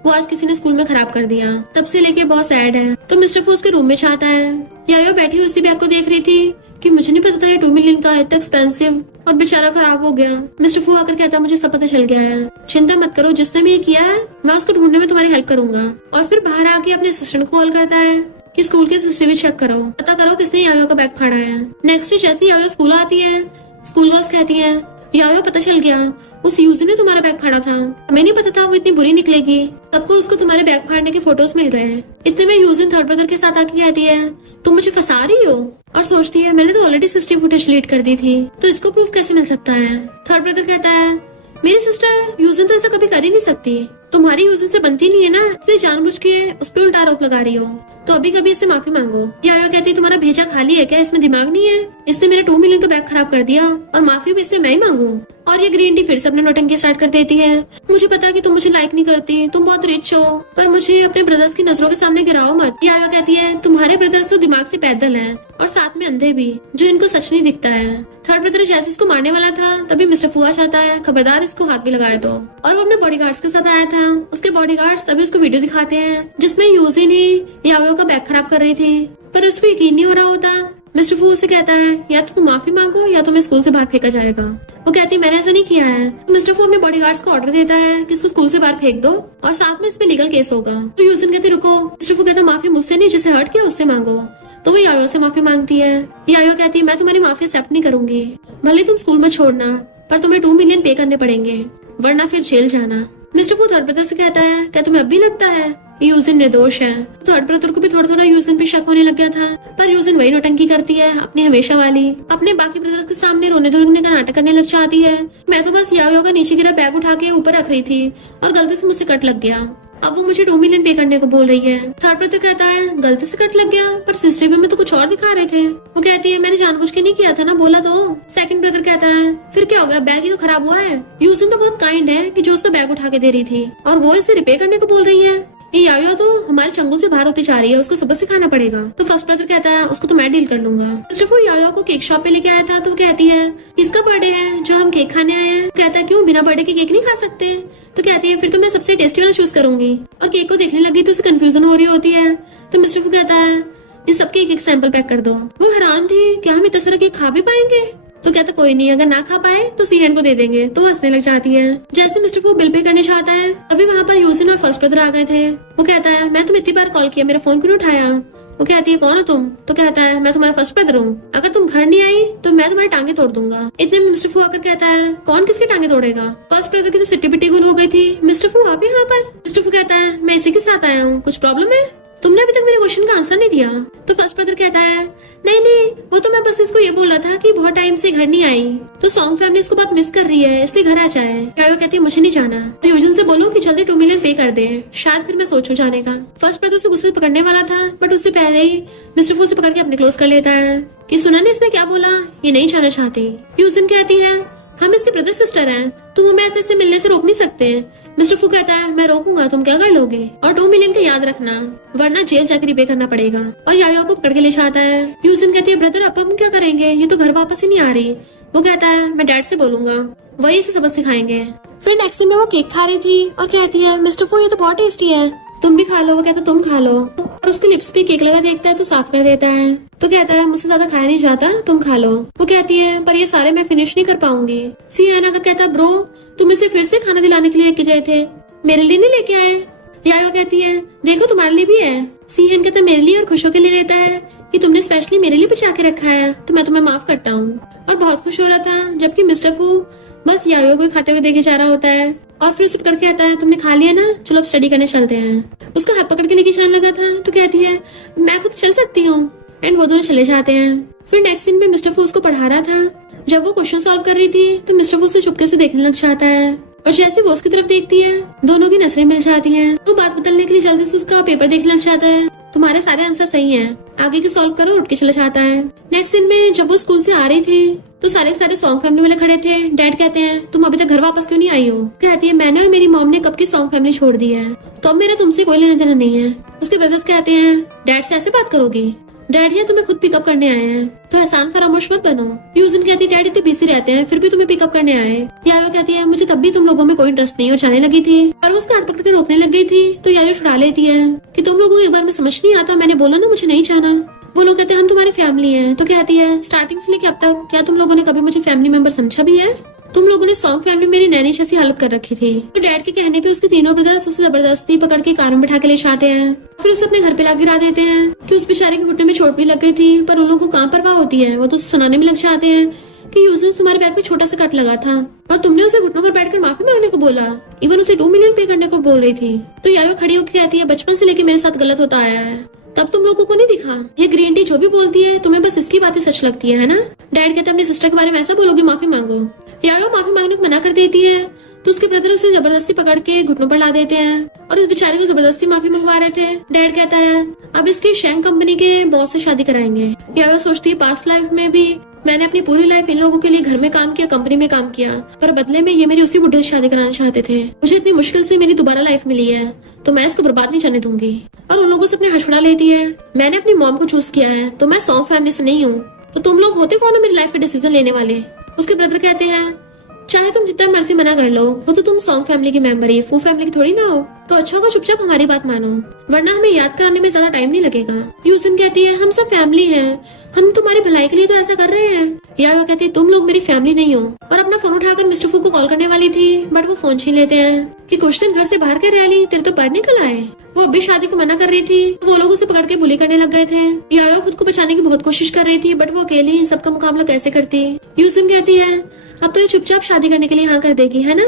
वो आज किसी ने स्कूल में खराब कर दिया, तब से लेके बहुत सैड है। तो मिस्टर फू उसके रूम में जाता है। यायो बैठी उसी बैग को देख रही थी कि मुझे नहीं पता था ये 2 मिलियन का है, इतना एक्सपेंसिव, और बेचारा खराब हो गया। मिस्टर फू आकर कहता मुझे सब पता चल गया है, चिंता मत करो, जिसने भी ये किया है मैं उसको ढूंढने में तुम्हारी हेल्प करूंगा। और फिर बाहर आके अपने असिस्टेंट को कॉल करता है कि स्कूल के सीसीटीवी चेक करो, पता करो किसने यायो का बैग फाड़ा है। नेक्स्ट डे जैसे यायो स्कूल आती है, स्कूल गर्ल्स कहती है यायो पता चल गया, उस यूजी ने तुम्हारा बैग फाड़ा था, हमें नहीं पता था वो इतनी बुरी निकलेगी, सबको उसको तुम्हारे बैग फाड़ने के फोटोज मिल गए हैं। इतने में यूजिन थर्ड ब्रदर के साथ आके कहती है तुम मुझे फंसा रही हो, और सोचती है मैंने तो ऑलरेडी सिस्टम फुटेज डिलीट कर दी थी, तो इसको प्रूफ कैसे मिल सकता है। थर्ड ब्रदर कहता है मेरी सिस्टर यूजिन तो ऐसा कभी कर ही नहीं सकती, तुम्हारी यूजिन से बनती नहीं है ना, इसलिए जानबूझ के उस पर उल्टा आरोप लगा रही हो, तो अभी कभी इससे माफी मांगो। यायो कहती तुम्हारा भेजा खाली है क्या, इसमें दिमाग नहीं है, इसने मेरे 2 मिलियन का बैग खराब कर दिया और माफी भी इससे मैं ही मांगू। और ये ग्रीन टी फिर से अपने नौटंकी स्टार्ट कर देती है, मुझे पता है कि तुम मुझे लाइक नहीं करती, तुम बहुत रिच हो, पर मुझे अपने ब्रदर्स की नजरों के सामने गिराओ मत। यायो कहती है तुम्हारे ब्रदर्स तो दिमाग से पैदल हैं और साथ में अंधे भी, जो इनको सच नहीं दिखता है। थर्ड ब्रदर जैसे इसको मारने वाला था तभी मिस्टर फू आ जाता है, खबरदार इसको हाथ भी लगाए तो। और वो अपने बॉडीगार्ड्स के साथ आया था, उसके बॉडीगार्ड्स तभी उसको वीडियो दिखाते हैं जिसमें यूजी ने यायो का बैग खराब कर रही थी, पर उसको यकीन नहीं हो रहा होता। मिस्टर फू उसे कहता है या तो तुम माफी मांगो या तुम्हें स्कूल से बाहर फेंका जाएगा। वो कहती है मैंने ऐसा नहीं किया है। तो मिस्टर फू अपने बॉडीगार्ड्स को ऑर्डर देता है कि इसको स्कूल से बाहर फेंक दो और साथ में इस पे लीगल केस होगा। तो यूजिन कहती रुको, मिस्टर फू कहता माफी मुझसे नहीं, जिसे हर्ट किया उससे मांगो। तो वो यायो से माफी मांगती है। यायो कहती है मैं तुम्हारी माफी एक्सेप्ट नहीं करूंगी, भले तुम स्कूल में छोड़ना, पर तुम्हें 2 मिलियन पे करने पड़ेंगे वरना फिर जेल जाना। मिस्टर फू थर्ड ब्रदर से कहता है क्या तुम्हें अब भी लगता है यूजिन निर्दोष है। थर्ड ब्रदर को भी थोड़ा थोड़ा यूजिन पे शक होने लग गया था, पर यूजिन वही नौटंकी करती है अपनी हमेशा वाली, अपने बाकी ब्रदर्स के सामने रोने धोने का नाटक करने लग जाती है। मैं तो बस यायो का नीचे गिरा बैग उठा के ऊपर रख रही थी और गलती से मुझसे कट लग गया, अब वो मुझे 2 मिलियन पे करने को बोल रही है। थर्ड ब्रदर कहता है गलती से कट लग गया, पर सीसीटीवी में तो कुछ और दिखा रहे थे। वो कहती है मैंने जानबूझ के नहीं किया था ना, बोला तो। सेकंड ब्रदर कहता है फिर क्या हो गया, बैग ही तो खराब हुआ है। यूजिन तो बहुत काइंड है कि जो उसका बैग उठा के दे रही थी और वो इसे रिपेयर करने को बोल रही है। ये यायो तो हमारे चंगुल से बाहर होती जा रही है, उसको सबक सिखाना पड़ेगा। तो फर्स्ट ब्रदर कहता है उसको तो मैं डील कर लूंगा। मिस्टर फू यायो को केक शॉप पे लेके आया था, तो वो कहती है किसका बर्थडे है जो हम केक खाने आए हैं। कहता है क्यों, बिना बर्थडे के केक नहीं खा सकते। तो कहती है फिर तो मैं सबसे टेस्टी वाला चूज करूंगी। और केक को देखने लगी तो उसे कंफ्यूजन हो रही होती है। तो मिस्टर फू कहता है इन सबके एक सैंपल पैक कर दो। वो हैरान थी क्या हम इतना सारा केक खा भी पाएंगे। तो कहता कोई नहीं, अगर ना खा पाए तो सीहन को दे देंगे। तो हंसने लग जाती है। जैसे मिस्टर फू बिल पे करने चाहता है अभी वहाँ पर यूजिन और फर्स्ट ब्रदर आ गए थे। वो कहता है मैं तुम्हें इतनी बार कॉल किया, मेरा फोन क्यों नहीं उठाया? वो कहती है कौन हो तुम? तो कहता है मैं तुम्हारा फर्स्ट ब्रदर हूँ, अगर तुम घर नहीं आई तो मैं तुम्हारी टांगे तोड़ दूंगा। इतने में मिस्टर फू आकर कहता है कौन किसकी टांगे तोड़ेगा? फर्स्ट ब्रदर की तो सिट्टी पिट्टी गुल हो गई थी। मिस्टर फू आप यहाँ पर? मिस्टर फू कहता है मैं इसी के साथ आया हूँ, कुछ प्रॉब्लम है? तुमने अभी तक मेरे क्वेश्चन का आंसर नहीं दिया। तो फर्स्ट ब्रदर कहता है नहीं वो तो मैं बस इसको ये बोल रहा था कि बहुत टाइम से घर नहीं आई, तो सॉन्ग फैमिली इसको बहुत मिस कर रही है, इसलिए घर आ जाए। यायो कहती है मुझे नहीं जाना, तो यूजन से बोलो कि जल्दी 2 मिलियन पे कर दे, शायद फिर मैं सोचूं जाने का। फर्स्ट ब्रदर उसे गुस्से से पकड़ने वाला था, बट उससे पहले ही मिस्टर फू से पकड़ के अपने क्लोज कर लेता है कि सुना ने इसने क्या बोला, ये नहीं जाना चाहती। यूजन कहती है हम इसके ब्रदर सिस्टर हैं, तुम हमें ऐसे मिलने से रोक नहीं सकते। मिस्टर फू कहता है मैं रोकूंगा, तुम क्या कर लोगे? और 2 मिलियन का याद रखना, वरना जेल जाकर रिपे करना पड़ेगा। और यायो को पकड़ के ले जाता है। यूजिन कहती है ब्रदर अब हम क्या करेंगे, ये तो घर वापस ही नहीं आ रही। वो कहता है मैं डैड से बोलूंगा, वही इसे सबक सिखाएंगे। फिर नेक्स्ट सीन में वो केक खा रही थी और कहती है मिस्टर फू ये तो बहुत टेस्टी है, तुम भी खा लो। वो कहता तुम खा लो, और उसके लिप्स पे केक लगा देखता है तो साफ कर देता है। तो कहता है मुझसे ज्यादा खाया नहीं जाता, तुम खा लो। वो कहती है पर ये सारे मैं फिनिश नहीं कर पाऊंगी। सीएन आकर कहता है ब्रो तुम इसे फिर से खाना दिलाने के लिए लेके गए थे, मेरे लिए नहीं लेके आए? यायो कहती है देखो तुम्हारे लिए भी है। सीएन कहता है मेरे लिए और खुशों के लिए लेता है कि तुमने स्पेशली मेरे लिए बचा के रखा है, तो मैं तुम्हें माफ करता हूँ। और बहुत खुश हो रहा था, जबकि मिस्टर फू बस यायो को खाते हुए देखे जा रहा होता है। और फिर उसे पकड़ के आता है तुमने खा लिया ना, चलो अब स्टडी करने चलते हैं। उसका हाथ पकड़ के लेके जाने लगा था, तो कहती है मैं खुद चल सकती हूँ, एंड वो दोनों चले जाते हैं। फिर नेक्स्ट सीन में मिस्टर फू उसको पढ़ा रहा था। जब वो क्वेश्चन सॉल्व कर रही थी तो मिस्टर फू उसे चुपके से देखने लग जाता है, और जैसे वो उसकी तरफ देखती है दोनों की नजरें मिल जाती हैं। तो बात बदलने के लिए जल्दी से उसका पेपर देखने लग जाता है। तुम्हारे सारे आंसर सही हैं, आगे के सॉल्व करो, उठ के चला जाता है। नेक्स्ट सीन में जब वो स्कूल से आ रही थी तो सारे सॉन्ग फैमिली वाले खड़े थे। डैड कहते हैं तुम अभी तक घर वापस क्यों नहीं आई हो? कहती है मैंने और मेरी मॉम ने कब की सॉन्ग फैमिली छोड़ दी है, तो अब मेरा तुमसे कोई लेना देना नहीं है। उसके ब्रदर्स कहते हैं डैड से ऐसे बात करोगी? डैड या तुम्हें खुद पिकअप करने आए हैं, तो एहसान फरामोश मत बनो। यूजिन कहती है डैड इतने बिजी रहते हैं, फिर भी तुम्हें पिकअप करने आए। यायो कहती है मुझे तब भी तुम लोगों में कोई इंटरेस्ट नहीं, और जाने लगी थी। और वो उसका हाथ पकड़ के रोकने लग गई थी, तो यायो छुड़ा लेती है कि तुम लोगों को एक बार में समझ नहीं आता, मैंने बोला ना मुझे नहीं जाना। वो लोग कहते हैं हम तुम्हारी फैमिली हैं। तो कहती है स्टार्टिंग से लेके अब तक क्या तुम लोगों ने कभी मुझे फैमिली मेंबर समझा भी है? तुम लोगों ने सॉन्ग फैमिली में मेरी नैनी जैसी हालत कर रखी थी। तो डैड के कहने पे उसके तीनों ब्रदर्स उसे जबरदस्ती पकड़ के कार में बिठा के ले जाते हैं, फिर उसे अपने घर पे ला गिरा देते हैं कि उस बेचारे के घुटने में चोट भी लग गई थी। पर उन लोगों को कहाँ परवाह होती है, वो तो सुनाने में लग जाते हैं कि यूजर्स तुम्हारे बैग में छोटा सा कट लगा था और तुमने उसे घुटनों पर बैठकर माफी मांगने को बोला, इवन उसे 2 मिलियन पे करने को बोल रही थी। तो यायो खड़ी होकर कहती है बचपन से लेके मेरे साथ गलत होता आया है, तब तुम लोगों को नहीं दिखा? ये ग्रीन टी जो भी बोलती है तुम्हें बस इसकी बातें सच लगती है ना? डैड कहते अपनी सिस्टर के बारे में ऐसा बोलोगी, माफी मांगो। यायो माफी मांगने को मना कर देती है, तो उसके ब्रदर उसे जबरदस्ती पकड़ के घुटनों पर ला देते हैं और उस बेचारे को जबरदस्ती माफी मंगवा रहे थे। डैड कहता है अब इसकी शैंग कंपनी के बॉस से शादी कराएंगे। यायो सोचती है पास्ट लाइफ में भी मैंने अपनी पूरी लाइफ इन लोगों के लिए घर में काम किया, कंपनी में काम किया, पर बदले में ये मेरी उसी बुढ़े से शादी कराना चाहते थे। मुझे इतनी मुश्किल से मेरी दोबारा लाइफ मिली है, तो मैं इसको बर्बाद नहीं जाने दूंगी। और उन लोगों से अपने हाथ छुड़ा लेती है। मैंने अपनी मॉम को चूज किया है, तो मैं सॉन्ग फैमिली से नहीं हूँ, तो तुम लोग होते कौन हो मेरी लाइफ का डिसीजन लेने वाले? उसके ब्रदर कहते हैं चाहे तुम जितना मर्जी मना कर लो, हो तो तुम सॉन्ग फैमिली की मेंबर ही, फू फैमिली की थोड़ी ना हो। तो अच्छा होगा चुपचाप हमारी बात मानो, वरना हमें याद कराने में ज्यादा टाइम नहीं लगेगा। यूजिन कहती है हम सब फैमिली हैं, हम तुम्हारी भलाई के लिए तो ऐसा कर रहे हैं। यायो कहती है तुम लोग मेरी फैमिली नहीं हो। और अपना फोन उठाकर मिस्टर फू को कॉल करने वाली थी, बट वो फोन छीन लेते हैं कि कुछ दिन घर से बाहर के रह ली, तेरे तो पढ़ निकल आए। वो अभी शादी को मना कर रही थी, वो लोग उसे पकड़ के बुली करने लग गए थे। यायो खुद को बचाने की बहुत कोशिश कर रही थी, बट वो अकेली इन सबका मुकाबला कैसे करती। यूजिन कहती है अब तो ये चुपचाप शादी करने के लिए हाँ कर देगी, है ना?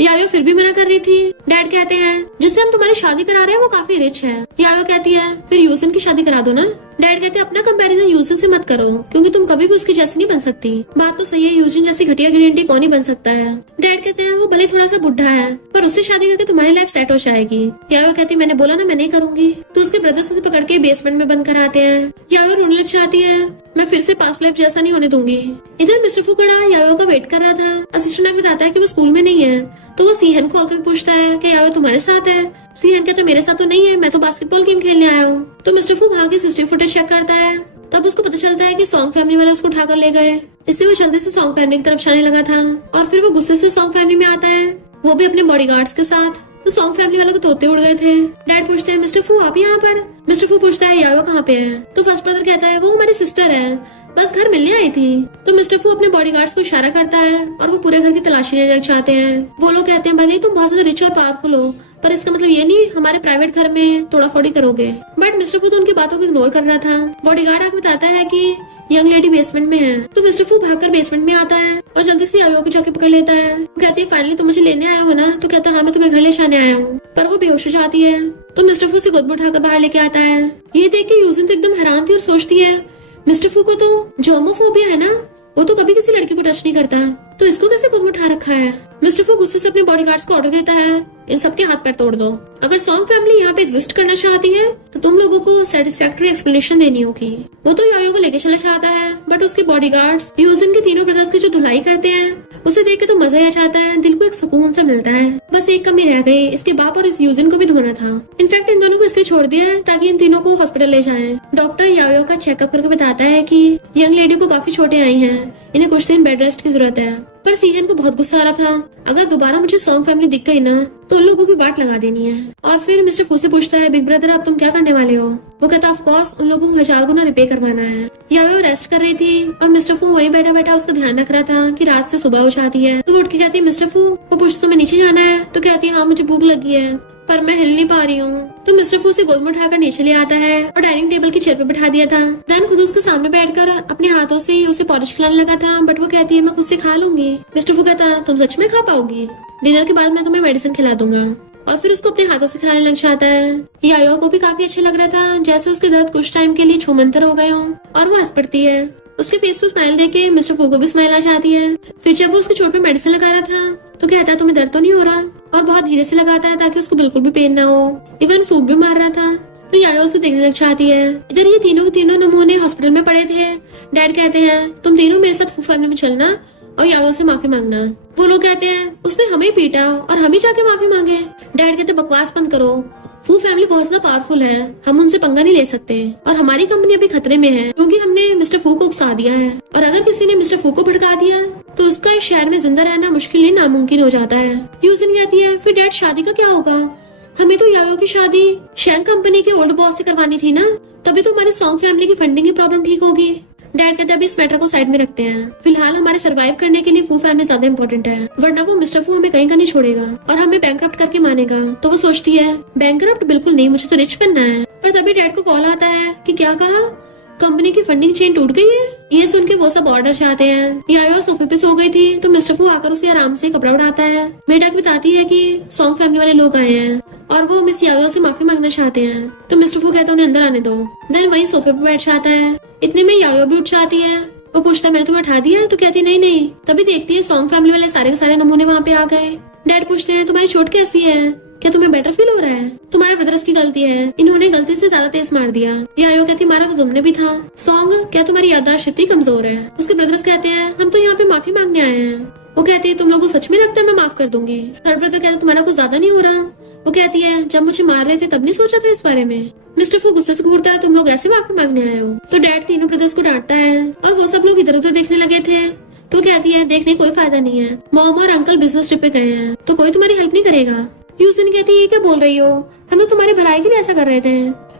यायो फिर भी मना कर रही थी। डैड कहते हैं जिससे हम तुम्हारी शादी करा रहे हैं वो काफी रिच है। यायो कहती है फिर यूजिन की शादी करा दो ना। डैड कहते हैं अपना कंपैरिजन यूजिन से मत करो, क्योंकि तुम कभी भी उसकी जैसी नहीं बन सकती। बात तो सही है, यूजिन जैसी घटिया ग्रीन टी कौन ही बन सकता है। डैड कहते हैं वो भले थोड़ा सा बुढ़ा है, पर उससे शादी करके तुम्हारी लाइफ सेट हो जाएगी। यायो कहती है मैंने बोला ना मैं नहीं करूंगी। तो उसके ब्रदर्स उसे पकड़ के बेसमेंट में बंद कराते हैं। यायो रोने लग जाती है, मैं फिर से पास्ट लाइफ जैसा नहीं होने दूंगी। इधर मिस्टर फू खड़ा यायो का वेट कर रहा था। असिस्टेंट बताता है कि वो स्कूल में नहीं है, तो वो सीहन को कॉल कर पूछता है कि यायो तुम्हारे साथ है। सीहन कहता है मेरे साथ तो नहीं है, मैं तो बास्केटबॉल गेम खेलने आया हूँ। तो मिस्टर फू वहाँ की सीसीटीवी फुटेज चेक करता है, तब उसको पता चलता है कि सॉन्ग फैमिली वाले उसको उठाकर ले गए। इसलिए वो जल्दी से सॉन्ग फैमिली की तरफ जाने लगा था, और फिर वो गुस्से से सॉन्ग फैमिली में आता है, वो भी अपने बॉडीगार्ड्स के साथ। तो सॉन्ग फैमिली वालों को तोते उड़ गए थे। डैड पूछते हैं मिस्टर फू आप यहाँ पर? मिस्टर फू पूछता है यायो कहाँ पे है? तो फर्स्ट ब्रदर कहता है वो हमारी सिस्टर है, बस घर मिलने आई थी। तो मिस्टर फू अपने बॉडीगार्ड्स को इशारा करता है और वो पूरे घर की तलाशी लेना चाहते हैं। वो लोग कहते हैं भले तुम बहुत ज्यादा रिच और पावरफुल हो, पर इसका मतलब ये नहीं हमारे प्राइवेट घर में तोड़ाफोड़ी करोगे। बट मिस्टर फू तो उनकी बातों को इग्नोर कर रहा था। बॉडीगार्ड आके बताता है कि यंग लेडी बेसमेंट में है। तो मिस्टर फू भागकर बेसमेंट में आता है और जल्दी से यायो को जाके पकड़ लेता है। वो कहती है फाइनली तुम मुझे लेने आए हो ना? तो कहता है हाँ मैं तुम्हें घर ले जाने आया हूँ। पर वो बेहोश हो जाती है। तो मिस्टर फू से गोद में उठाकर बाहर लेके आता है। ये देख के यूजिन तो एकदम हैरान थी और सोचती है मिस्टर फू को तो जोमोफोबिया है ना, वो तो कभी किसी लड़की को टच नहीं करता, तो इसको कैसे गोद में उठा रखा है। मिस्टर फू गुस्से से अपने बॉडीगार्ड्स को ऑर्डर देता है इन सबके हाथ पैर तोड़ दो। अगर सॉन्ग फैमिली यहाँ पे एग्जिस्ट करना चाहती है तो तुम लोगों को सेटिस्फैक्टरी एक्सप्लेनेशन देनी होगी। वो तो यायो को लेके चला चाहता है, बट उसके बॉडीगार्ड्स यूजिन के तीनों ब्रदर्स की जो धुलाई करते हैं उसे देख के तो मजा ही आ जाता है, दिल को एक सुकून सा मिलता है। बस एक कमी रह गई, इसके बाप और इस यूजिन को भी धोना था। इनफैक्ट इन दोनों को इसलिए छोड़ दिया है ताकि इन तीनों को हॉस्पिटल ले जाएं। डॉक्टर यायो का चेकअप करके बताता है कि यंग लेडी को काफी छोटे आई हैं, इन्हें कुछ दिन बेड रेस्ट की जरूरत है। पर सीजन को बहुत गुस्सा आ रहा था, अगर दोबारा मुझे सॉन्ग फैमिली दिख गई ना तो उन लोगों की बाट लगा देनी है। और फिर मिस्टर फू से पूछता है बिग ब्रदर अब तुम क्या करने वाले हो? वो कहता ऑफ कोर्स उन लोगों को 1000 गुना रिपे करवाना है। यायो रेस्ट कर रही थी और मिस्टर फू वहीं बैठा बैठा उसका ध्यान रख रहा था कि रात से सुबह हो जाती है। तो वो उठ के कहती है मिस्टर फू, वो पूछता तुम्हें नीचे जाना है? तो कहती है हाँ मुझे भूख लगी है पर मैं हिल नहीं पा रही हूँ। तो मिस्टर फू से गोद में उठाकर नीचे ले आता है और डाइनिंग टेबल की चेयर पे बिठा दिया था। देन खुद उसके सामने बैठकर अपने हाथों से ही उसे पॉलिश खिलाने लगा था, बट वो कहती है मैं खुद से खा लूंगी। मिस्टर फू कहता तुम सच में खा पाओगी? डिनर के बाद मैं तुम्हें मेडिसिन खिला दूंगा। और फिर उसको अपने हाथों से खिलाने लग जाता है। यायो को भी काफी अच्छा लग रहा था, जैसे उसके दर्द कुछ टाइम के लिए छूमंतर हो गए हों, और वो हंस पड़ती है। उसके फेस पर स्माइल देके मिस्टर फू को भी स्माइल आ जाती है। फिर जब वो उसके चोट पे मेडिसिन लगा रहा था तो कहता है तुम्हें दर्द तो नहीं हो रहा, और बहुत धीरे से लगाता है ताकि उसको बिल्कुल भी पेन ना हो। इवन फूक भी मार रहा था। तो यायो उसे देखने लग जाती है। इधर ये तीनों नमूने हॉस्पिटल में पड़े थे। डैड कहते हैं तुम तीनों मेरे साथ फू फैमिली में चलना और यायो से माफी मांगना। वो लोग कहते हैं उसने हमें पीटा और हम ही जाके माफी मांगे। डैड कहते बकवास बंद करो, फू फैमिली बहुत ज्यादा पावरफुल है, हम उनसे पंगा नहीं ले सकते और हमारी कंपनी अभी खतरे में है क्योंकि हमने मिस्टर फू को उकसा दिया है, और अगर किसी ने मिस्टर फू को भड़का दिया तो उसका इस शहर में जिंदा रहना मुश्किल नहीं नामुमकिन हो जाता है। यूजिन कहती है फिर डैड शादी का क्या होगा? हमें तो यायो की शादी शैंक कंपनी के ओल्ड बॉस से करवानी थी ना, तभी तो हमारी सॉन्ग फैमिली की फंडिंग की प्रॉब्लम ठीक होगी। डैड कहते हैं अभी इस मैटर को साइड में रखते हैं, फिलहाल हमारे सरवाइव करने के लिए फू फैमिली ज्यादा इम्पोर्टेंट है, वरना वो मिस्टर फू हमें कहीं का नहीं छोड़ेगा और हमें बैंकरप्ट करके मानेगा। तो वो सोचती है बैंकरप्ट बिल्कुल नहीं, मुझे तो रिच बनना है। पर तभी डैड को कॉल आता है कि क्या कहा, कंपनी की फंडिंग चेन टूट गई है। ये सुन के वो सब ऑर्डर चाहते हैं। यायो सोफे पे सो गई थी तो मिस्टर फू आकर उसे आराम से कपड़ा उड़ाता है। बेटा बताती है कि सॉन्ग फैमिली वाले लोग आए हैं और वो मिस यायो से माफी मांगना चाहते हैं। तो मिस्टर फू कहता है उन्हें अंदर आने दो। देन वही सोफे पे बैठ जाता है। इतने में यायो भी उठ जाती है। वो पूछता है मैंने तुम्हें उठा दिया? तो कहती नहीं नहीं। तभी देखती है सॉन्ग फैमिली वाले सारे के सारे नमूने वहाँ पे आ गए। डैड पूछते हैं तुम्हारी चोट कैसी है, क्या तुम्हें बेटर फील हो रहा है? तुम्हारे ब्रदर्स की गलती है, इन्होंने गलती से ज्यादा तेज मार दिया। यायो कहती मारा तो तुमने भी था। सॉन्ग क्या तुम्हारी याददाश्त इतनी कमजोर है? उसके ब्रदर्स कहते हैं हम तो यहाँ पे माफी मांगने आए हैं। वो कहती है तुम लोगों को सच में लगता है मैं माफ कर दूंगी? थर्ड ब्रदर कहता है तुम्हारा कुछ ज्यादा नहीं हो रहा? वो कहती है जब मुझे मार रहे थे तब नहीं सोचा था इस बारे में। मिस्टर फू गुस्से से घूरता है तुम लोग ऐसे माफी मांगने आए हो? तो डैड तीनों ब्रदर्स को डांटता है और वो सब लोग इधर उधर देखने लगे थे। तो कहती है देखने कोई फायदा नहीं है, मॉम और अंकल बिजनेस ट्रिप पे गए हैं तो कोई तुम्हारी हेल्प नहीं करेगा। यूजिन कहती है ये क्या बोल रही हो, हम तो तुम्हारी भलाई के लिए ऐसा कर रहे थे।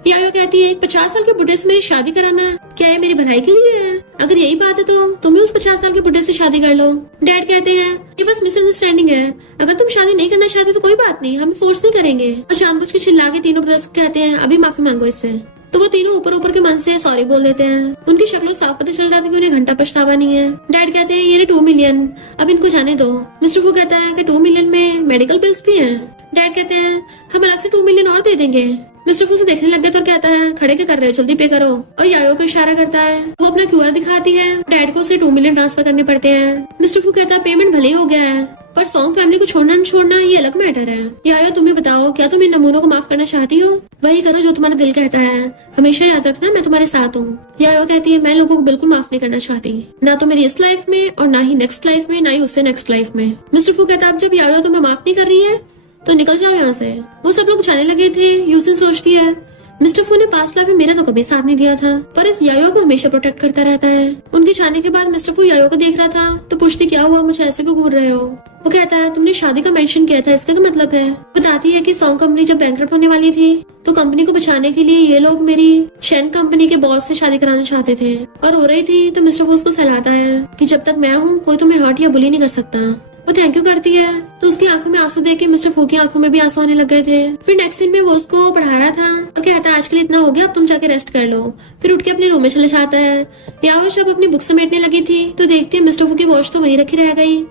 यायो कहती है 50 साल के बुढ़े से मेरी शादी कराना क्या ये मेरी भलाई के लिए है? अगर यही बात है तो तुम भी उस 50 साल के बुढ़े से शादी कर लो। डैड कहते हैं ये बस मिसअंडरस्टैंडिंग है, अगर तुम शादी नहीं करना चाहते तो कोई बात नहीं, हम फोर्स नहीं करेंगे। और जानबूझ के चिल्ला के तीनों ब्रदर्स कहते हैं अभी माफी मांगो इससे। तो वो तीनों ऊपर के मन से सॉरी बोल देते हैं। उनकी शक्लों साफ पता चल रहा था कि उन्हें घंटा पछतावा नहीं है। डैड कहते हैं ये 2 मिलियन अब इनको जाने दो। मिस्टर फू कहता है कि 2 मिलियन में मेडिकल बिल्स भी हैं। डैड कहते हैं हम अलग से 2 मिलियन और दे देंगे। मिस्टर फू से देखने लग गए तो कहता है खड़े क्या कर रहे हो, जल्दी पे करो। और यायो को इशारा करता है। वो अपना क्यूआर दिखाती है। डैड को उसे 2 मिलियन ट्रांसफर करने पड़ते हैं। मिस्टर फू कहता है पेमेंट भले ही हो गया है पर सॉन्ग फैमिली को छोड़ना न छोड़ना ये अलग मैटर है। यायो तुम्हें बताओ क्या तुम इन नमूनों को माफ करना चाहती हो? वही करो जो तुम्हारा दिल कहता है, हमेशा याद रखना मैं तुम्हारे साथ हूँ। यायो कहती है मैं लोगों को बिल्कुल माफ नहीं करना चाहती, ना तो मेरी इस लाइफ में और ना ही नेक्स्ट लाइफ में, ना ही उससे नेक्स्ट लाइफ में। मिस्टर फू कहता है अब जब यायो तुम्हें माफ नहीं कर रही है तो निकल जाओ यहाँ से। वो सब लोग जाने लगे थे। यूजिन सोचती है मिस्टर फू ने पास्ट लाइफ में मेरा तो कभी साथ नहीं दिया था, पर इस यायो को हमेशा प्रोटेक्ट करता रहता है। उनके जाने के बाद मिस्टर फू यायो को देख रहा था तो पूछती क्या हुआ, मुझे ऐसे क्यों घूर रहे हो। वो कहता है तुमने शादी का मेंशन किया था, इसका क्या मतलब है। बताती है कि सॉन्ग कंपनी जब बैंकरप्ट होने वाली थी तो कंपनी को बचाने के लिए ये लोग मेरी शेन कंपनी के बॉस से शादी कराना चाहते थे और हो रही थी, तो मिस्टर फू उसको सहलाता है कि जब तक मैं हूँ कोई तुम्हें हर्ट या बुली नहीं कर सकता। वो थैंक यू करती है तो उसकी आंखों में आंसू देख के मिस्टर फू की आंखों में भी आंसू आने लग गए थे। फिर नेक्स्ट सीन में वो उसको पढ़ा रहा था और कहता है आजकल इतना हो गया, अब तुम जाके रेस्ट कर लो। फिर उठ के अपने रूम में चले जाता है। याओ जब अपनी बुक समेटने लगी थी तो देखती है मिस्टर फू की वॉच तो वहीं रखी रह गई,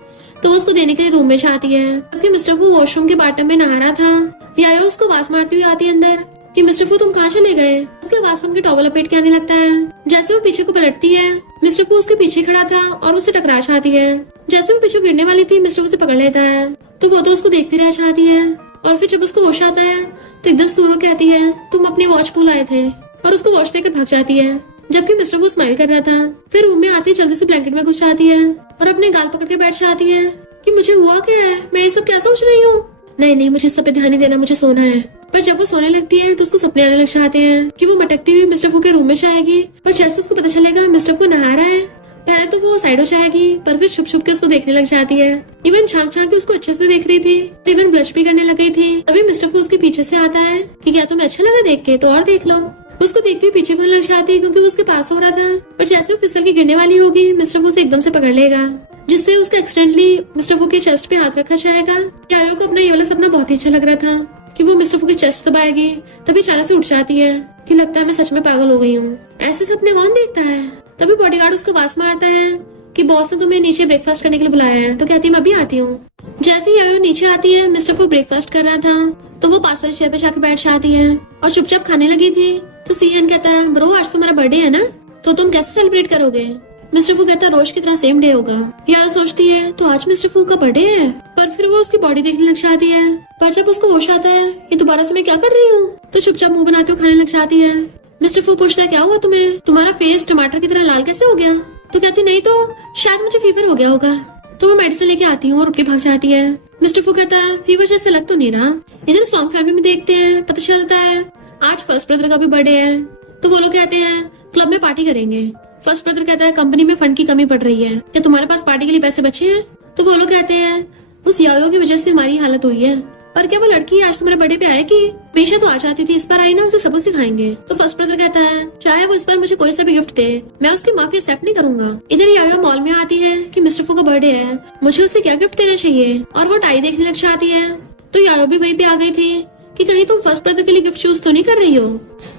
तो वो उसको देने के लिए रूम में जाती है। जबकि मिस्टर फू वॉशरूम के बाटम में नहा रहा था, याओ उसको आवाज मारती हुई आती है अंदर कि मिस्टर फू तुम कहाँ चले गए। उसके बाथरूम के टॉवल लपेट के आने लगता है। जैसे वो पीछे को पलटती है, मिस्टर फू उसके पीछे खड़ा था और उसे टकरा जाती है। जैसे वो पीछे गिरने वाली थी, मिस्टर फू उसे पकड़ लेता है तो वो तो उसको देखती रह जाती है। और फिर जब उसको होश आता है तो एकदम से दूर कहती है तुम अपनी वॉच भूल आए थे, और उसको वॉच देकर भाग जाती है। जबकि मिस्टर फू स्माइल कर रहा था। फिर रूम में आती जल्दी से ब्लैंकेट में घुस जाती है और अपने गाल पकड़ के बैठ जाती है कि मुझे हुआ क्या है, मैं ये सब क्या सोच रही हूँ। नहीं मुझे इस सब पे ध्यान नहीं देना, मुझे सोना है। पर जब वो सोने लगती है तो उसको सपने आने लग जाते हैं कि वो मटकती हुई मिस्टर फू के रूम में जाएगी। पर जैसे उसको पता चलेगा मिस्टर फू नहा रहा है, पहले तो वो साइड हो जाएगी, पर फिर छुप छुप के उसको देखने लग जाती है। इवन झांक झांक के उसको अच्छे से देख रही थी, इवन ब्लश भी करने लग गई थी। अभी मिस्टर फू उसके पीछे से आता है कि क्या तुम्हें अच्छा लगा देख के, तो और देख लो। उसको देखती हुई पीछे को लग जाती है क्योंकि वो उसके पास हो रहा था। पर जैसे वो फिसल के गिरने वाली होगी, मिस्टर फू उसे एकदम से पकड़ लेगा, जिससे उसका एक्सीडेंटली मिस्टर फू के चेस्ट पे हाथ रखा जाएगा। यायो को अपना ये वाला सपना बहुत ही अच्छा लग रहा था कि वो मिस्टर फू की चेस्ट दबाएगी, तभी अचानक से उठ जाती है कि लगता है मैं सच में पागल हो गई हूँ, ऐसे सपने कौन देखता है। तभी बॉडीगार्ड उसको आवाज मारता है कि बॉस ने तुम्हें नीचे ब्रेकफास्ट करने के लिए बुलाया है। तो कहती है मैं अभी आती हूँ। जैसे ही यायो नीचे आती है, मिस्टर फू ब्रेकफास्ट कर रहा था तो वो पास वाली चेयर पे जाके बैठ जाती है और चुपचाप खाने लगी थी। तो सीएन कहता है ब्रो आज तुम्हारा बर्थडे है ना, तो तुम कैसे सेलिब्रेट करोगे। मिस्टर फू कहता है रोज की तरह सेम डे होगा। यार सोचती है तो आज मिस्टर फू का बर्थडे है, पर फिर वो उसकी बॉडी देखने लग जाती है। पर जब उसको होश आता है ये दोबारा से मैं क्या कर रही हूँ, तो चुपचाप मुंह बनाते हुए खाने लग जाती है। मिस्टर फू पूछता है क्या हुआ तुम्हें, तुम्हारा फेस टमाटर की तरह लाल कैसे हो गया। तो कहती नहीं तो शायद मुझे फीवर हो गया होगा। तो वो मेडिसिन लेके आती हूँ और उठ के भाग जाती है। मिस्टर फू कहता है फीवर जैसे लग तो नहीं रहा। इधर सॉन्ग फैमिली में देखते हैं, पता चलता है आज फर्स्ट ब्रदर का भी बर्थडे है। तो वो लोग कहते हैं क्लब में पार्टी करेंगे। फर्स्ट ब्रदर कहता है कंपनी में फंड की कमी पड़ रही है, क्या तुम्हारे पास पार्टी के लिए पैसे बचे हैं। तो वो लोग कहते हैं उस यायो की वजह से हमारी हालत हुई है, पर क्या वो लड़की आज तुम्हारे बर्थडे पे आएगी, हमेशा तो आ जाती थी, इस बार आई ना, उसे सबक सिखाएंगे। तो फर्स्ट ब्रदर कहता है चाहे वो इस बार मुझे कोई सा भी गिफ्ट दे, मैं उसकी माफी एक्सेप्ट नहीं करूंगा। इधर यायो मॉल में आती है कि मिस्टर फू का बर्थडे है, मुझे उसे क्या गिफ्ट देना चाहिए, और वो टाई देखने लग जाती है। तो यायो भी वहीं पे आ गई थी कि कहीं तुम फर्स्ट ब्रदर के लिए गिफ्ट चूज तो नहीं कर रही हो,